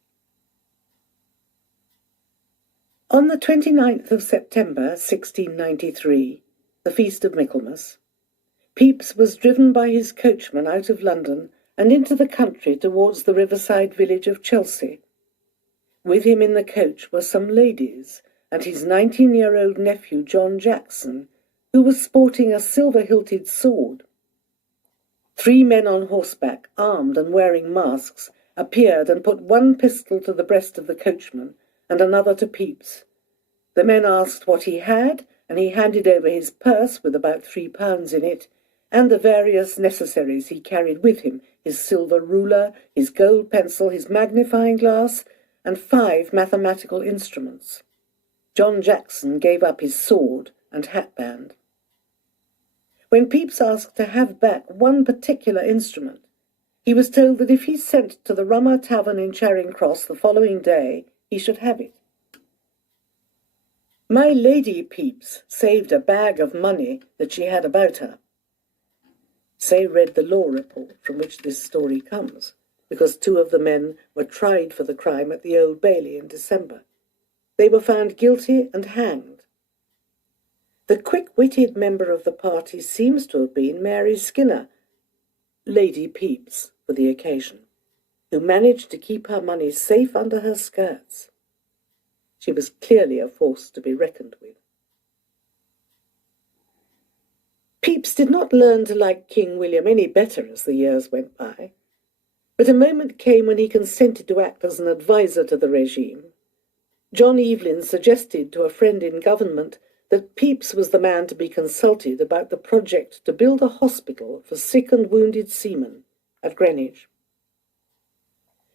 On the 29th of September 1693, the feast of Michaelmas, Pepys was driven by his coachman out of London and into the country towards the riverside village of Chelsea. With him in the coach were some ladies and his 19-year-old nephew John Jackson, who was sporting a silver-hilted sword. 3 men on horseback, armed and wearing masks, appeared and put one pistol to the breast of the coachman and another to Pepys. The men asked what he had, and he handed over his purse with about £3 in it, and the various necessaries he carried with him, his silver ruler, his gold pencil, his magnifying glass, and 5 mathematical instruments. John Jackson gave up his sword and hatband. When Pepys asked to have back one particular instrument, he was told that if he sent to the Rummer Tavern in Charing Cross the following day, he should have it. My Lady Pepys saved a bag of money that she had about her. Say read the law report from which this story comes, because 2 of the men were tried for the crime at the Old Bailey in December. They were found guilty and hanged. The quick-witted member of the party seems to have been Mary Skinner, Lady Pepys for the occasion, who managed to keep her money safe under her skirts. She was clearly a force to be reckoned with. Pepys did not learn to like King William any better as the years went by, but a moment came when he consented to act as an adviser to the regime. John Evelyn suggested to a friend in government that Pepys was the man to be consulted about the project to build a hospital for sick and wounded seamen at Greenwich.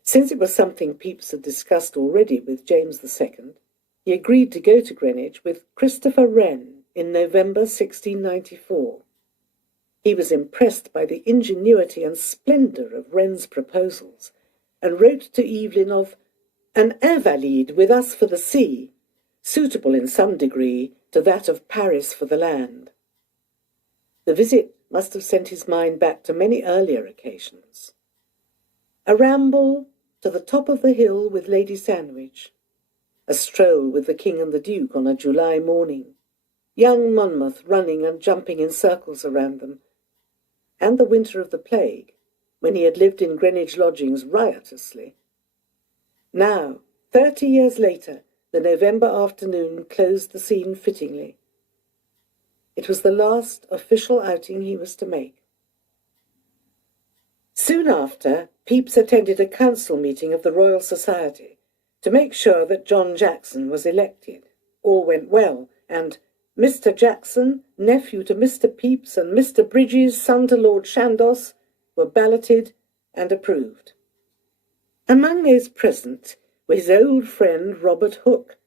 Since it was something Pepys had discussed already with James II, he agreed to go to Greenwich with Christopher Wren in November 1694. He was impressed by the ingenuity and splendour of Wren's proposals, and wrote to Evelyn of an invalide with us for the sea, suitable in some degree to that of Paris for the land. The visit must have sent his mind back to many earlier occasions. A ramble to the top of the hill with Lady Sandwich, a stroll with the King and the Duke on a July morning, young Monmouth running and jumping in circles around them, and the winter of the plague, when he had lived in Greenwich lodgings riotously. Now, 30 years later, the November afternoon closed the scene fittingly. It was the last official outing he was to make. Soon after, Pepys attended a council meeting of the Royal Society to make sure that John Jackson was elected. All went well, and Mr. Jackson, nephew to Mr. Pepys, and Mr. Bridges, son to Lord Chandos, were balloted and approved. Among those present were his old friend Robert Hooke,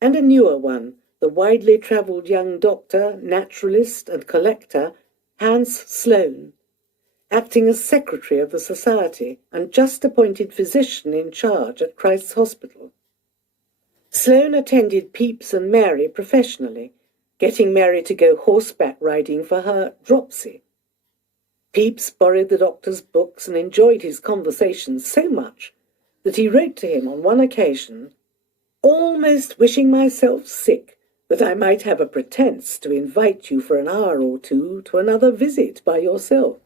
and a newer one, the widely travelled young doctor, naturalist and collector, Hans Sloane, acting as secretary of the Society and just appointed physician in charge at Christ's Hospital. Sloane attended Pepys and Mary professionally, getting Mary to go horseback riding for her dropsy. Pepys borrowed the doctor's books and enjoyed his conversations so much that he wrote to him on one occasion, "Almost wishing myself sick, that I might have a pretence to invite you for an hour or two to another visit by yourself."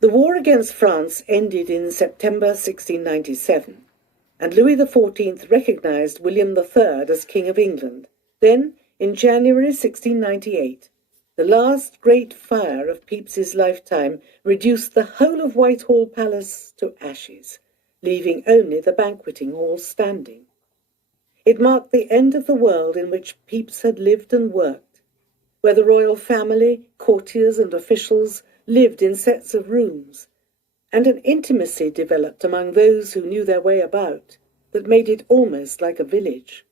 The war against France ended in September 1697, and Louis XIV recognised William III as King of England. Then, in January 1698, the last great fire of Pepys's lifetime reduced the whole of Whitehall Palace to ashes, leaving only the banqueting hall standing. It marked the end of the world in which Pepys had lived and worked, where the royal family, courtiers and officials lived in sets of rooms, and an intimacy developed among those who knew their way about that made it almost like a village.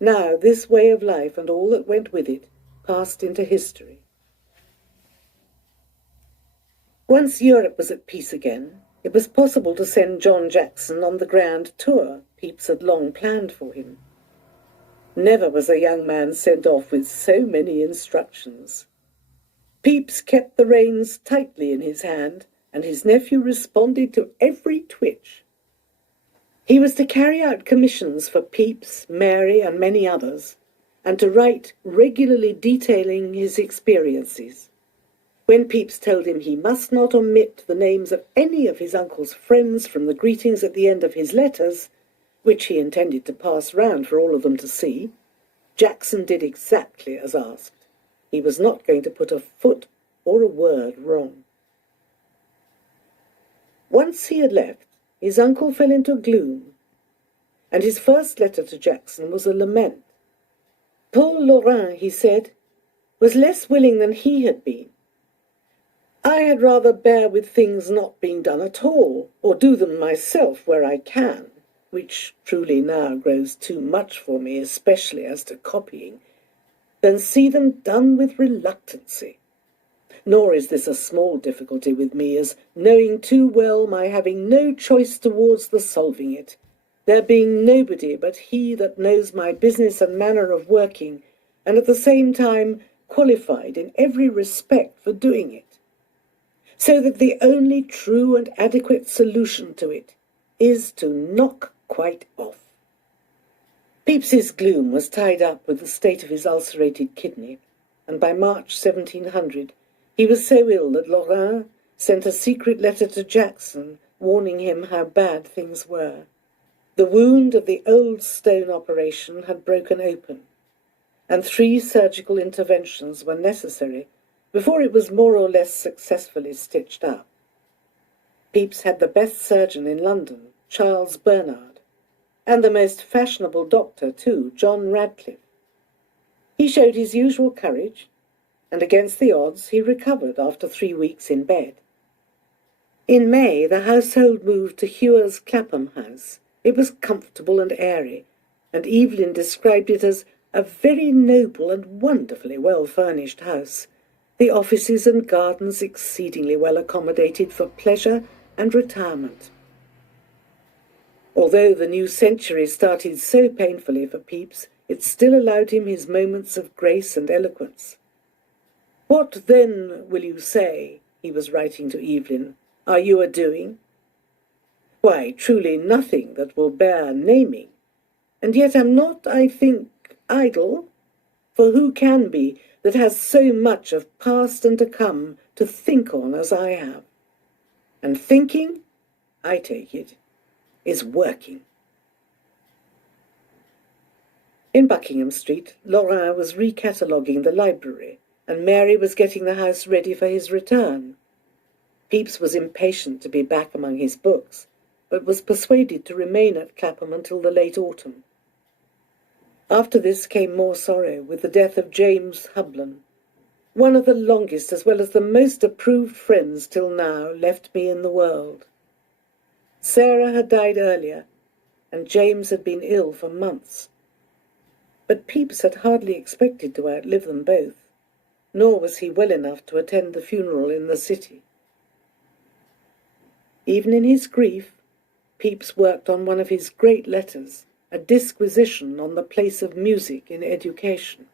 Now this way of life and all that went with it passed into history. Once Europe was at peace again, it was possible to send John Jackson on the grand tour Pepys had long planned for him. Never was a young man sent off with so many instructions. Pepys kept the reins tightly in his hand, and his nephew responded to every twitch. He was to carry out commissions for Pepys, Mary, and many others, and to write regularly detailing his experiences. When Pepys told him he must not omit the names of any of his uncle's friends from the greetings at the end of his letters, which he intended to pass round for all of them to see, Jackson did exactly as asked. He was not going to put a foot or a word wrong. Once he had left, his uncle fell into gloom, and his first letter to Jackson was a lament. Paul Laurin, he said, was less willing than he had been. I had rather bear with things not being done at all, or do them myself where I can, which truly now grows too much for me, especially as to copying, than see them done with reluctancy. Nor is this a small difficulty with me, as knowing too well my having no choice towards the solving it, there being nobody but he that knows my business and manner of working, and at the same time qualified in every respect for doing it, so that the only true and adequate solution to it is to knock quite off. Pepys's gloom was tied up with the state of his ulcerated kidney, and by March 1700 he was so ill that Laurin sent a secret letter to Jackson warning him how bad things were. The wound of the old stone operation had broken open, and 3 surgical interventions were necessary before it was more or less successfully stitched up. Pepys had the best surgeon in London, Charles Bernard, and the most fashionable doctor too, John Radcliffe. He showed his usual courage, and against the odds he recovered after 3 weeks in bed. In May the household moved to Hewer's Clapham house. It was comfortable and airy, and Evelyn described it as a very noble and wonderfully well-furnished house, the offices and gardens exceedingly well accommodated for pleasure and retirement. Although the new century started so painfully for Pepys, it still allowed him his moments of grace and eloquence. "What then will you say," he was writing to Evelyn, "are you a-doing? Why, truly nothing that will bear naming. And yet am not, I think, idle, for who can be that has so much of past and to come to think on as I have? And thinking, I take it, is working. In Buckingham Street, Laurent was recataloguing the library, and Mary was getting the house ready for his return. Pepys was impatient to be back among his books, but was persuaded to remain at Clapham until the late autumn. After this came more sorrow, with the death of James Hubland. One of the longest as well as the most approved friends till now left me in the world. Sarah had died earlier, and James had been ill for months. But Pepys had hardly expected to outlive them both, nor was he well enough to attend the funeral in the city. Even in his grief, Pepys worked on one of his great letters, a disquisition on the place of music in education.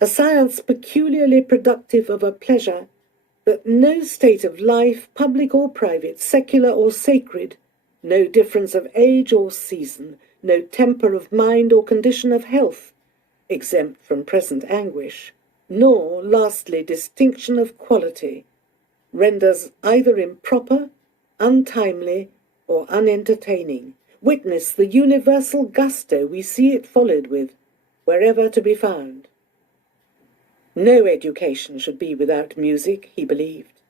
A science peculiarly productive of a pleasure that no state of life, public or private, secular or sacred, no difference of age or season, no temper of mind or condition of health, exempt from present anguish, nor, lastly, distinction of quality, renders either improper, untimely, or unentertaining. Witness the universal gusto we see it followed with, wherever to be found. No education should be without music, he believed.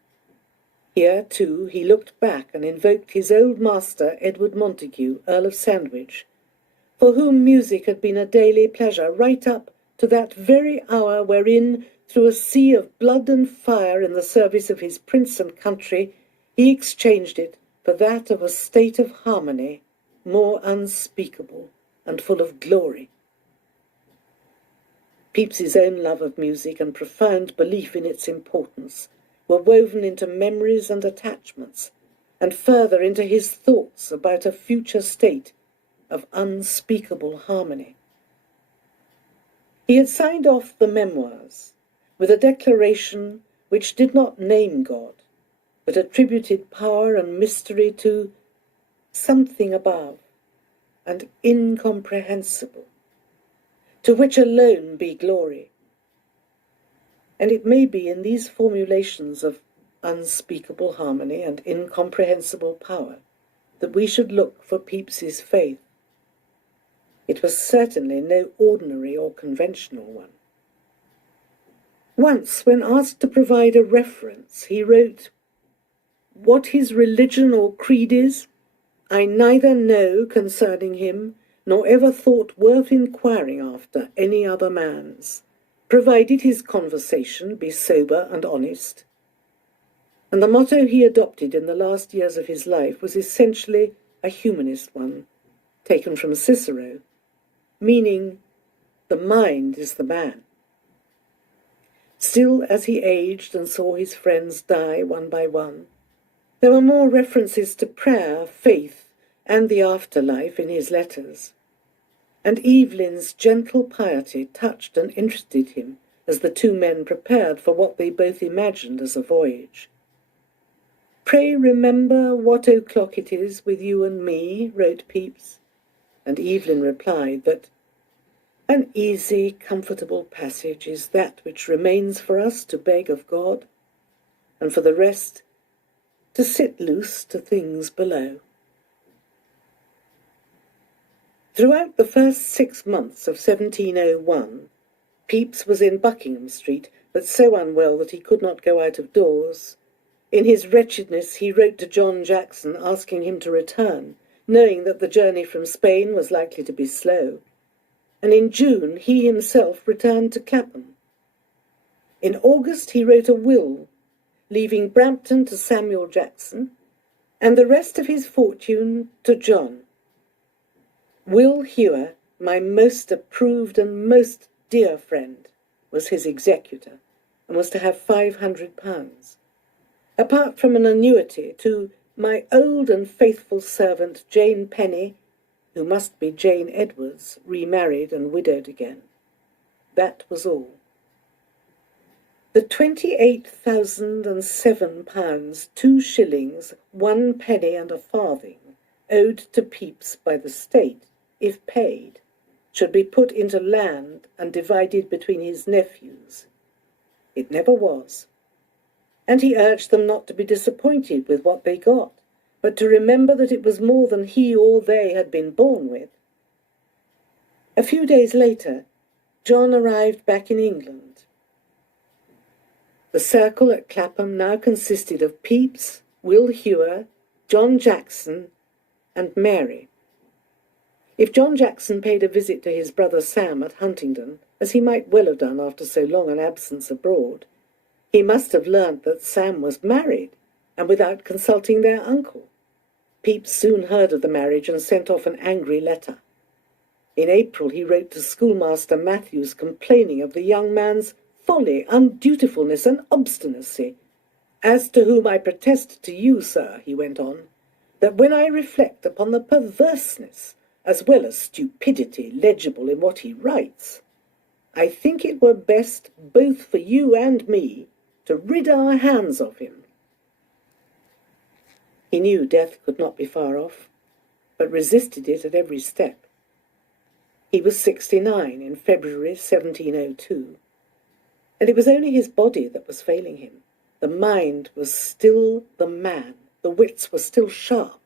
Here, too, he looked back and invoked his old master, Edward Montague, Earl of Sandwich, for whom music had been a daily pleasure right up to that very hour wherein, through a sea of blood and fire in the service of his prince and country, he exchanged it for that of a state of harmony more unspeakable and full of glory. Pepys's own love of music and profound belief in its importance were woven into memories and attachments, and further into his thoughts about a future state of unspeakable harmony. He had signed off the memoirs with a declaration which did not name God, but attributed power and mystery to something above and incomprehensible, to which alone be glory. And it may be in these formulations of unspeakable harmony and incomprehensible power that we should look for Pepys's faith. It was certainly no ordinary or conventional one. Once, when asked to provide a reference, he wrote, "What his religion or creed is, I neither know concerning him, nor ever thought worth inquiring after any other man's, provided his conversation be sober and honest." And the motto he adopted in the last years of his life was essentially a humanist one, taken from Cicero, meaning, the mind is the man. Still, as he aged and saw his friends die one by one, there were more references to prayer, faith, and the afterlife in his letters. And Evelyn's gentle piety touched and interested him as the two men prepared for what they both imagined as a voyage. "Pray remember what o'clock it is with you and me," wrote Pepys, and Evelyn replied that "an easy, comfortable passage is that which remains for us to beg of God, and for the rest to sit loose to things below." Throughout the first 6 months of 1701, Pepys was in Buckingham Street, but so unwell that he could not go out of doors. In his wretchedness he wrote to John Jackson asking him to return, knowing that the journey from Spain was likely to be slow. And in June he himself returned to Clapham. In August he wrote a will, leaving Brampton to Samuel Jackson, and the rest of his fortune to John. Will Hewer, my most approved and most dear friend, was his executor, and was to have £500, apart from an annuity to my old and faithful servant Jane Penny, who must be Jane Edwards, remarried and widowed again. That was all. The £28,007, 2 shillings, 1 penny and a farthing, owed to Pepys by the state, if paid, should be put into land and divided between his nephews. It never was, and he urged them not to be disappointed with what they got, but to remember that it was more than he or they had been born with. A few days later, John arrived back in England. The circle at Clapham now consisted of Pepys, Will Hewer, John Jackson, and Mary. If John Jackson paid a visit to his brother Sam at Huntingdon, as he might well have done after so long an absence abroad, he must have learnt that Sam was married, and without consulting their uncle. Pepys soon heard of the marriage and sent off an angry letter. In April he wrote to schoolmaster Matthews complaining of the young man's folly, undutifulness, and obstinacy. "As to whom I protest to you, sir," he went on, "that when I reflect upon the perverseness as well as stupidity legible in what he writes, I think it were best both for you and me to rid our hands of him." He knew death could not be far off, but resisted it at every step. He was 69 in February 1702, and it was only his body that was failing him. The mind was still the man, the wits were still sharp,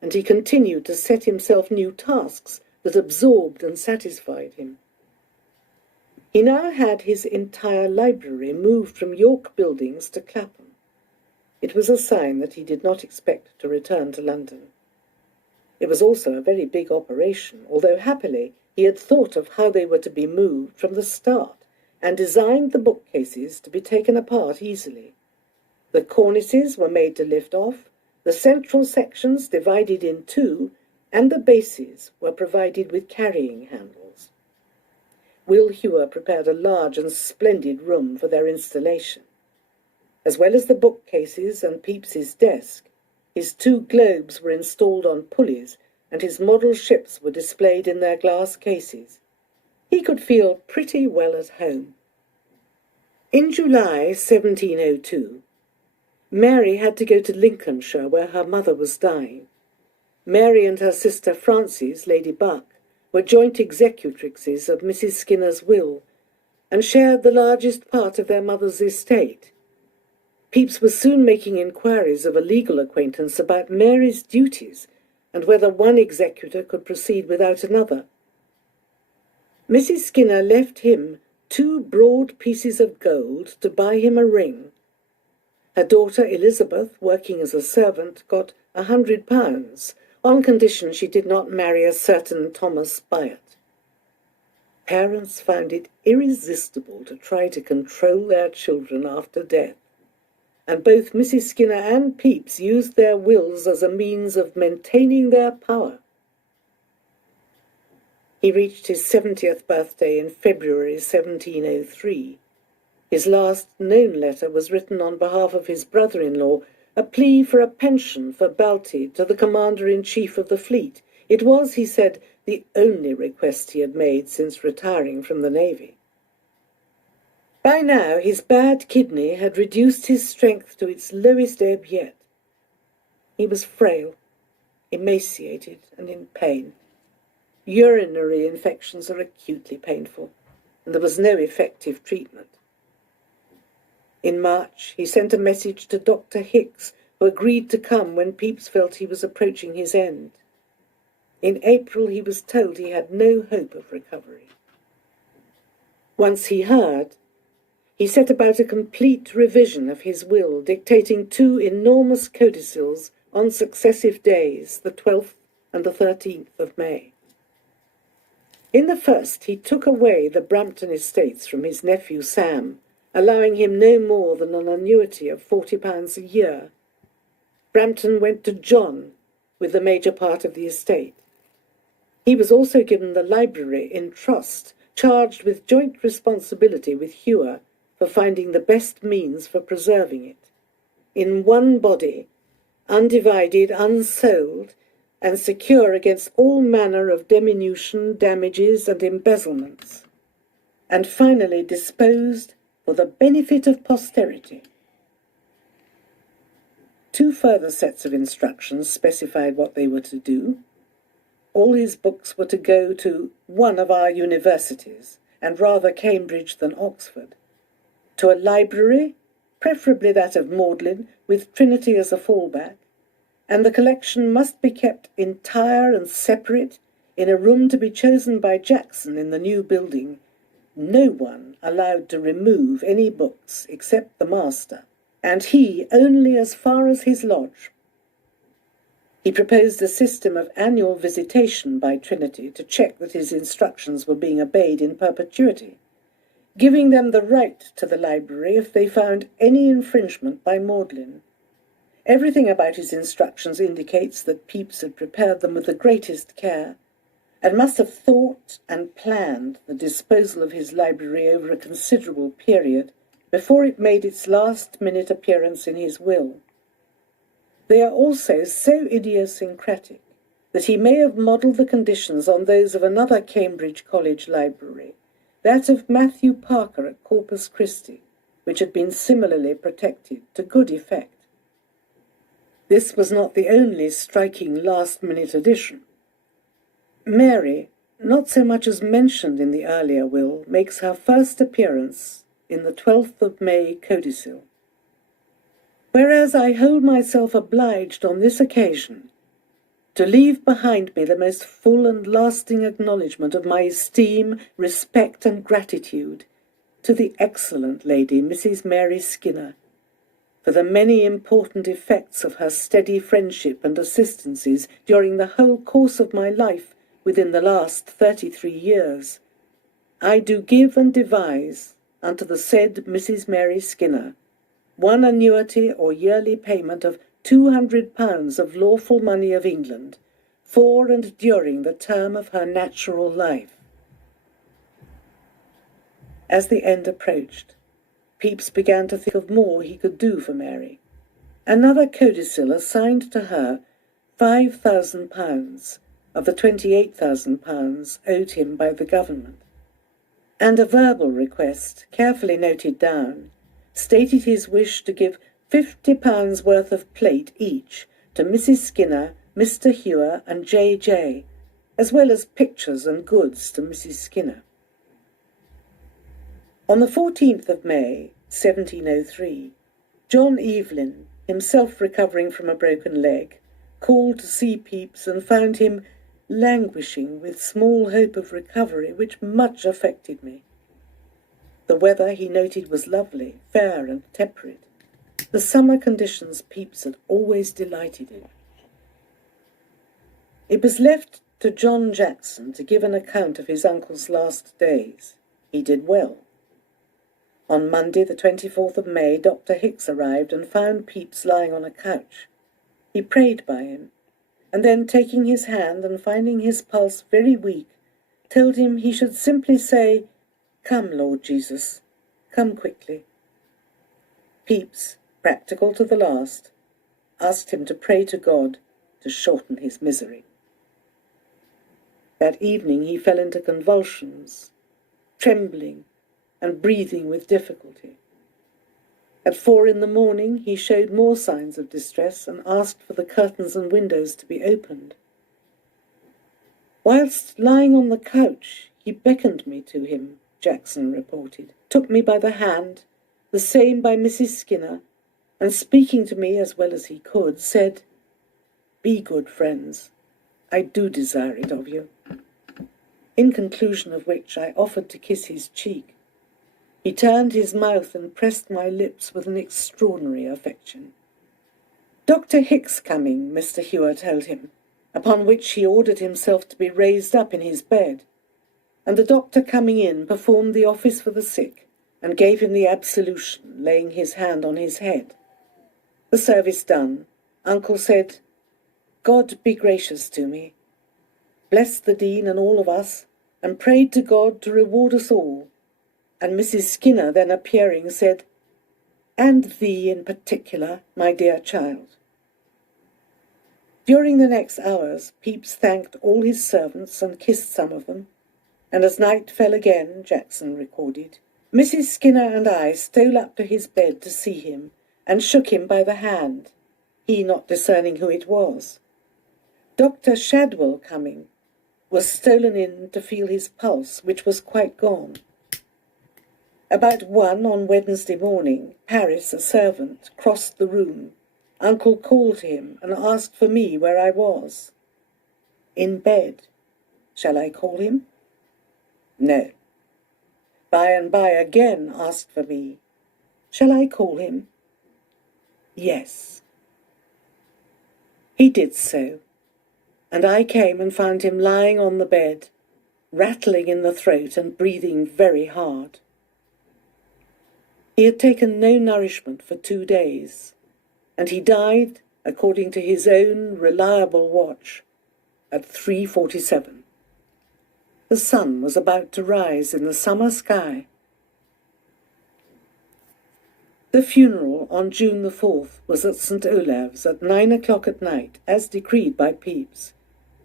and he continued to set himself new tasks that absorbed and satisfied him. He now had his entire library moved from York Buildings to Clapham. It was a sign that he did not expect to return to London. It was also a very big operation, although happily he had thought of how they were to be moved from the start, and designed the bookcases to be taken apart easily. The cornices were made to lift off, the central sections divided in two, and the bases were provided with carrying handles. Will Hewer prepared a large and splendid room for their installation. As well as the bookcases and Pepys's desk, his 2 globes were installed on pulleys, and his model ships were displayed in their glass cases. He could feel pretty well at home. In July 1702, Mary had to go to Lincolnshire, where her mother was dying. Mary and her sister Frances, Lady Buck, were joint executrixes of Mrs. Skinner's will, and shared the largest part of their mother's estate. Pepys was soon making inquiries of a legal acquaintance about Mary's duties, and whether one executor could proceed without another. Mrs. Skinner left him 2 broad pieces of gold to buy him a ring. Her daughter Elizabeth, working as a servant, got £100, on condition she did not marry a certain Thomas Spyatt. Parents found it irresistible to try to control their children after death, and both Mrs. Skinner and Pepys used their wills as a means of maintaining their power. He reached his 70th birthday in February 1703. His last known letter was written on behalf of his brother-in-law, a plea for a pension for Balti to the commander-in-chief of the fleet. It was, he said, the only request he had made since retiring from the navy. By now his bad kidney had reduced his strength to its lowest ebb yet. He was frail, emaciated, and in pain. Urinary infections are acutely painful, and there was no effective treatment. In March, he sent a message to Dr. Hicks, who agreed to come when Pepys felt he was approaching his end. In April, he was told he had no hope of recovery. Once he heard, he set about a complete revision of his will, dictating 2 enormous codicils on successive days, the 12th and the 13th of May. In the first, he took away the Brampton estates from his nephew Sam, allowing him no more than an annuity of £40 a year. Brampton went to John, with the major part of the estate. He was also given the library in trust, charged with joint responsibility with Hewer for finding the best means for preserving it. In one body, undivided, unsold, and secure against all manner of diminution, damages, and embezzlements, and finally disposed for the benefit of posterity. 2 further sets of instructions specified what they were to do. All his books were to go to one of our universities, and rather Cambridge than Oxford, to a library, preferably that of Magdalen, with Trinity as a fallback, and the collection must be kept entire and separate in a room to be chosen by Jackson in the new building, no one allowed to remove any books except the master, and he only as far as his lodge. He proposed a system of annual visitation by Trinity to check that his instructions were being obeyed in perpetuity, giving them the right to the library if they found any infringement by Magdalen. Everything about his instructions indicates that Pepys had prepared them with the greatest care, and must have thought and planned the disposal of his library over a considerable period before it made its last-minute appearance in his will. They are also so idiosyncratic that he may have modelled the conditions on those of another Cambridge College library, that of Matthew Parker at Corpus Christi, which had been similarly protected to good effect. This was not the only striking last-minute addition. Mary, not so much as mentioned in the earlier will, makes her first appearance in the 12th of May Codicil. Whereas I hold myself obliged on this occasion to leave behind me the most full and lasting acknowledgment of my esteem, respect, and gratitude to the excellent lady Mrs. Mary Skinner, for the many important effects of her steady friendship and assistances during the whole course of my life within the last 33 years, I do give and devise unto the said Mrs. Mary Skinner one annuity or yearly payment of £200 of lawful money of England for and during the term of her natural life. As the end approached, Pepys began to think of more he could do for Mary. Another codicil assigned to her £5,000 of the £28,000 owed him by the government, and a verbal request, carefully noted down, stated his wish to give £50 worth of plate each to Mrs. Skinner, Mr. Hewer, and J.J., as well as pictures and goods to Mrs. Skinner. On the 14th of May, 1703, John Evelyn, himself recovering from a broken leg, called to see Pepys and found him languishing with small hope of recovery, which much affected me. The weather, he noted, was lovely, fair and temperate, the summer conditions Pepys had always delighted in. It was left to John Jackson to give an account of his uncle's last days. He did well. On Monday, the 24th of May, Dr. Hicks arrived and found Pepys lying on a couch. He prayed by him, and then, taking his hand and finding his pulse very weak, told him he should simply say, "Come, Lord Jesus, come quickly." Pepys, practical to the last, asked him to pray to God to shorten his misery. That evening he fell into convulsions, trembling and breathing with difficulty. At 4 in the morning he showed more signs of distress and asked for the curtains and windows to be opened. Whilst lying on the couch, he beckoned me to him, Jackson reported, took me by the hand, the same by Mrs. Skinner, and speaking to me as well as he could, said, "Be good friends. I do desire it of you." In conclusion of which I offered to kiss his cheek. He turned his mouth and pressed my lips with an extraordinary affection. "Dr. Hicks coming," Mr. Hewer told him, upon which he ordered himself to be raised up in his bed, and the doctor coming in performed the office for the sick, and gave him the absolution, laying his hand on his head. The service done, Uncle said, "God be gracious to me," blessed the Dean and all of us, and prayed to God to reward us all, and Mrs. Skinner then appearing said, "And thee in particular, my dear child." During the next hours, Pepys thanked all his servants and kissed some of them, and as night fell again, Jackson recorded, Mrs. Skinner and I stole up to his bed to see him and shook him by the hand, he not discerning who it was. Dr. Shadwell coming, was stolen in to feel his pulse, which was quite gone. About 1 on Wednesday morning, Paris, a servant, crossed the room. Uncle called him and asked for me where I was. In bed. Shall I call him? No. By and by again asked for me. Shall I call him? Yes. He did so, and I came and found him lying on the bed, rattling in the throat and breathing very hard. He had taken no nourishment for 2 days, and he died, according to his own reliable watch, at 3:47. The sun was about to rise in the summer sky. The funeral on June the 4th was at St. Olave's at 9 o'clock at night, as decreed by Pepys,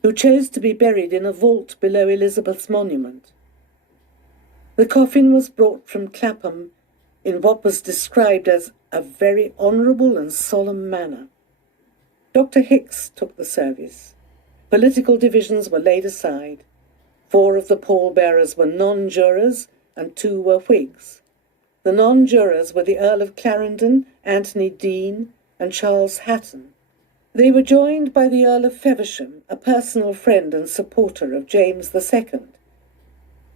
who chose to be buried in a vault below Elizabeth's monument. The coffin was brought from Clapham in what was described as a very honourable and solemn manner. Dr. Hicks took the service. Political divisions were laid aside. 4 of the pallbearers were non-jurors and 2 were Whigs. The non-jurors were the Earl of Clarendon, Anthony Dean, and Charles Hatton. They were joined by the Earl of Feversham, a personal friend and supporter of James II.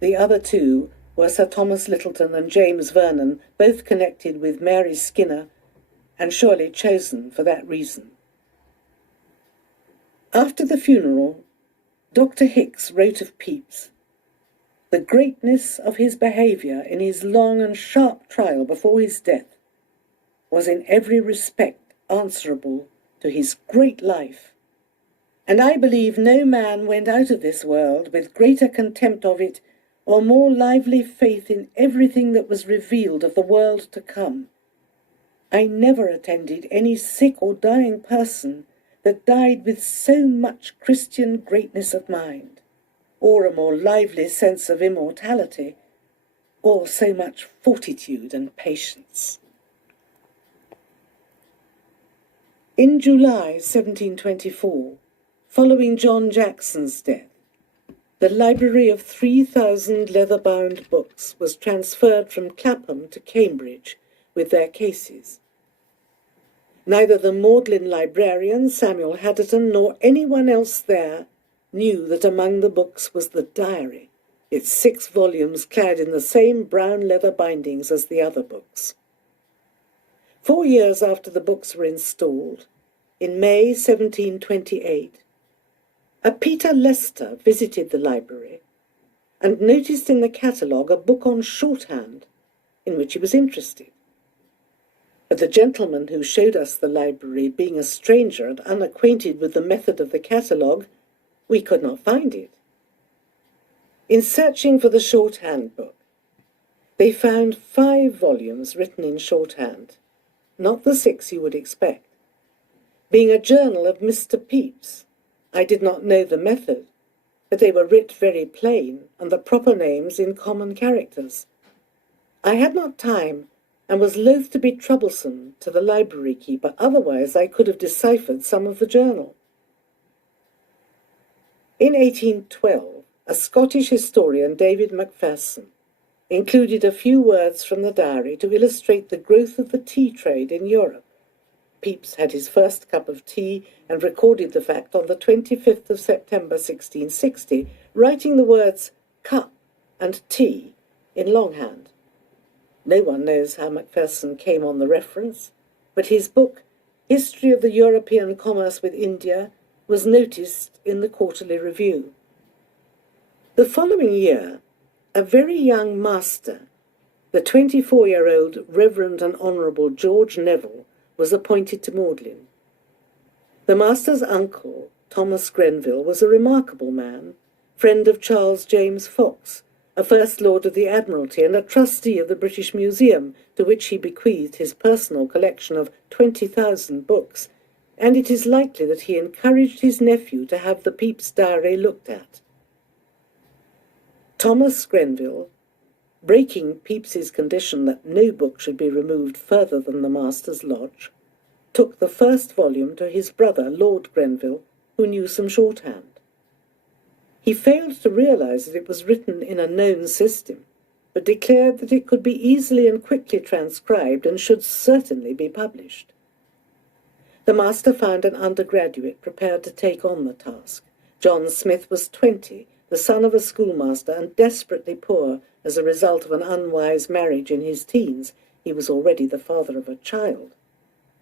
The other 2 were Sir Thomas Littleton and James Vernon, both connected with Mary Skinner, and surely chosen for that reason. After the funeral, Dr. Hicks wrote of Pepys, "The greatness of his behaviour in his long and sharp trial before his death was in every respect answerable to his great life, and I believe no man went out of this world with greater contempt of it or more lively faith in everything that was revealed of the world to come. I never attended any sick or dying person that died with so much Christian greatness of mind, or a more lively sense of immortality, or so much fortitude and patience." In July 1724, following John Jackson's death, the library of 3,000 leather-bound books was transferred from Clapham to Cambridge with their cases. Neither the Magdalen librarian, Samuel Haddon, nor anyone else there knew that among the books was the diary, its 6 volumes clad in the same brown leather bindings as the other books. 4 years after the books were installed, in May 1728, a Peter Lester visited the library and noticed in the catalogue a book on shorthand in which he was interested. But the gentleman who showed us the library, being a stranger and unacquainted with the method of the catalogue, we could not find it. In searching for the shorthand book, they found 5 volumes written in shorthand, not the 6 you would expect. Being a journal of Mr. Pepys, I did not know the method, but they were writ very plain, and the proper names in common characters. I had not time, and was loath to be troublesome to the library keeper, otherwise I could have deciphered some of the journal. In 1812, a Scottish historian, David Macpherson, included a few words from the diary to illustrate the growth of the tea trade in Europe. Pepys had his first cup of tea and recorded the fact on the 25th of September 1660, writing the words cup and tea in longhand. No one knows how Macpherson came on the reference, but his book, History of the European Commerce with India, was noticed in the Quarterly Review. The following year, a very young master, the 24-year-old Reverend and Honourable George Neville, was appointed to Magdalen. The master's uncle, Thomas Grenville, was a remarkable man, friend of Charles James Fox, a First Lord of the Admiralty and a trustee of the British Museum, to which he bequeathed his personal collection of 20,000 books, and it is likely that he encouraged his nephew to have the Pepys diary looked at. Thomas Grenville breaking Pepys's condition that no book should be removed further than the master's lodge, took the first volume to his brother, Lord Grenville, who knew some shorthand. He failed to realise that it was written in a known system, but declared that it could be easily and quickly transcribed and should certainly be published. The master found an undergraduate prepared to take on the task. John Smith was 20, the son of a schoolmaster, and desperately poor as a result of an unwise marriage in his teens. He was already the father of a child.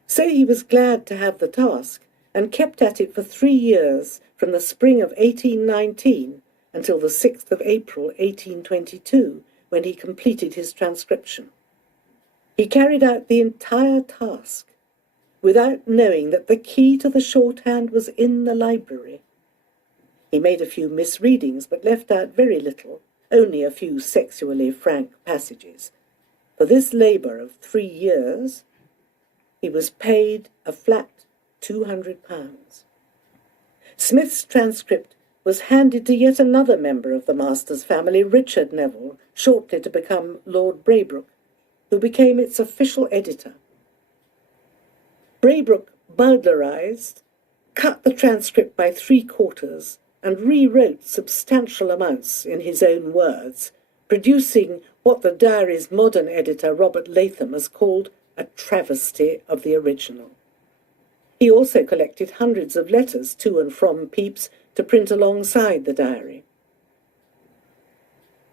So he was glad to have the task, and kept at it for 3 years, from the spring of 1819 until the 6th of April 1822, when he completed his transcription. He carried out the entire task, without knowing that the key to the shorthand was in the library. He made a few misreadings, but left out very little, only a few sexually frank passages. For this labour of 3 years, he was paid a flat £200. Smith's transcript was handed to yet another member of the master's family, Richard Neville, shortly to become Lord Braybrooke, who became its official editor. Braybrooke bowdlerised, cut the transcript by 3/4, and rewrote substantial amounts in his own words, producing what the diary's modern editor, Robert Latham, has called a travesty of the original. He also collected hundreds of letters to and from Pepys to print alongside the diary.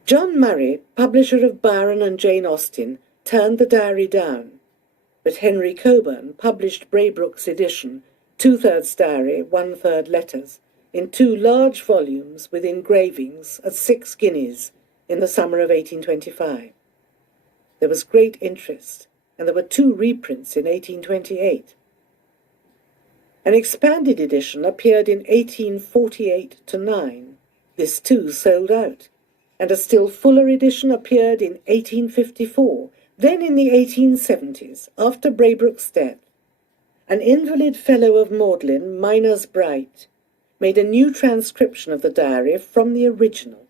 John Murray, publisher of Byron and Jane Austen, turned the diary down, but Henry Coburn published Braybrooke's edition, 2/3 diary, 1/3 letters, in 2 large volumes with engravings at 6 guineas in the summer of 1825. There was great interest, and there were 2 reprints in 1828. An expanded edition appeared in 1848-9. This too sold out, and a still fuller edition appeared in 1854. Then in the 1870s, after Braybrooke's death, an invalid fellow of Magdalen, Miners Bright, made a new transcription of the diary from the original.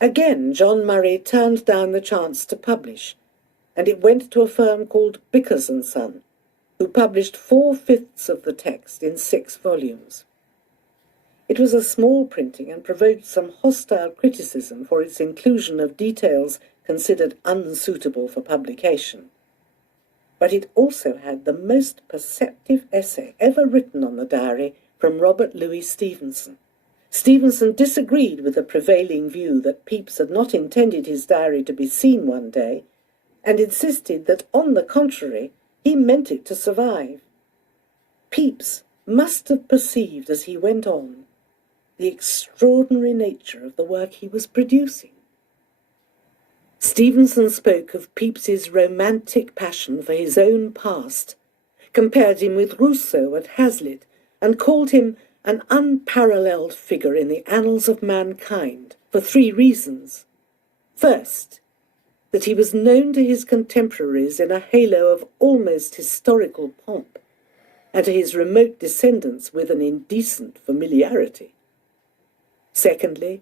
Again, John Murray turned down the chance to publish, and it went to a firm called Bickers and Son, who published 4/5 of the text in 6 volumes. It was a small printing and provoked some hostile criticism for its inclusion of details considered unsuitable for publication. But it also had the most perceptive essay ever written on the diary from Robert Louis Stevenson. Stevenson disagreed with the prevailing view that Pepys had not intended his diary to be seen one day, and insisted that, on the contrary, he meant it to survive. Pepys must have perceived as he went on the extraordinary nature of the work he was producing. Stevenson spoke of Pepys's romantic passion for his own past, compared him with Rousseau and Hazlitt, and called him an unparalleled figure in the annals of mankind for 3 reasons. First, that he was known to his contemporaries in a halo of almost historical pomp, and to his remote descendants with an indecent familiarity. Secondly,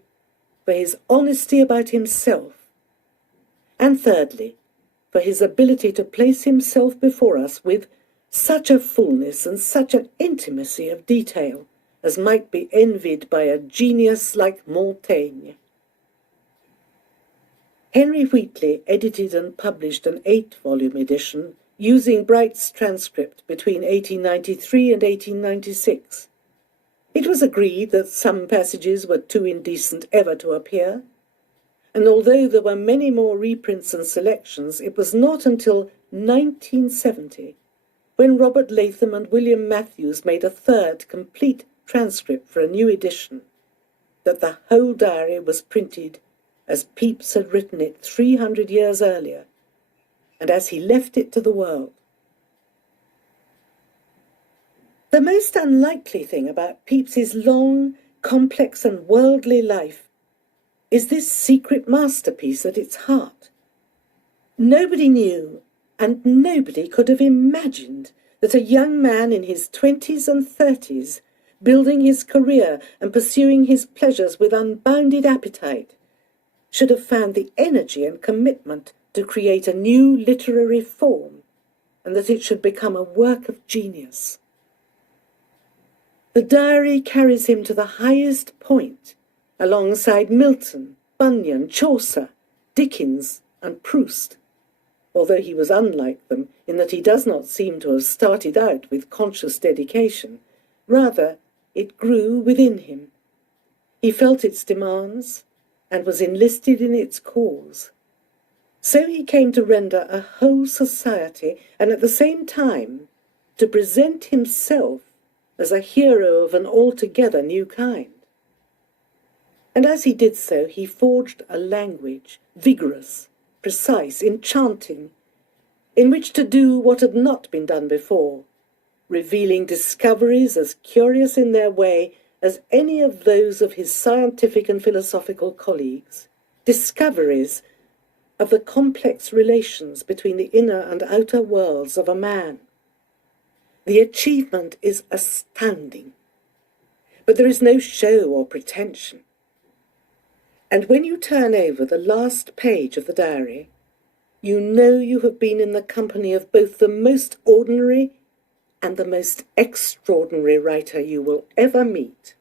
for his honesty about himself. And thirdly, for his ability to place himself before us with such a fullness and such an intimacy of detail as might be envied by a genius like Montaigne. Henry Wheatley edited and published an 8-volume edition using Bright's transcript between 1893 and 1896. It was agreed that some passages were too indecent ever to appear, and although there were many more reprints and selections, it was not until 1970, when Robert Latham and William Matthews made a 3rd complete transcript for a new edition, that the whole diary was printed as Pepys had written it 300 years earlier, and as he left it to the world. The most unlikely thing about Pepys's long, complex and worldly life is this secret masterpiece at its heart. Nobody knew, and nobody could have imagined, that a young man in his 20s and 30s, building his career and pursuing his pleasures with unbounded appetite, should have found the energy and commitment to create a new literary form, and that it should become a work of genius. The diary carries him to the highest point, alongside Milton, Bunyan, Chaucer, Dickens, and Proust, although he was unlike them in that he does not seem to have started out with conscious dedication. Rather, it grew within him. He felt its demands and was enlisted in its cause. So he came to render a whole society, and at the same time to present himself as a hero of an altogether new kind. And as he did so, he forged a language, vigorous, precise, enchanting, in which to do what had not been done before, revealing discoveries as curious in their way as any of those of his scientific and philosophical colleagues, discoveries of the complex relations between the inner and outer worlds of a man. The achievement is astounding, but there is no show or pretension. And when you turn over the last page of the diary, you know you have been in the company of both the most ordinary and the most extraordinary writer you will ever meet.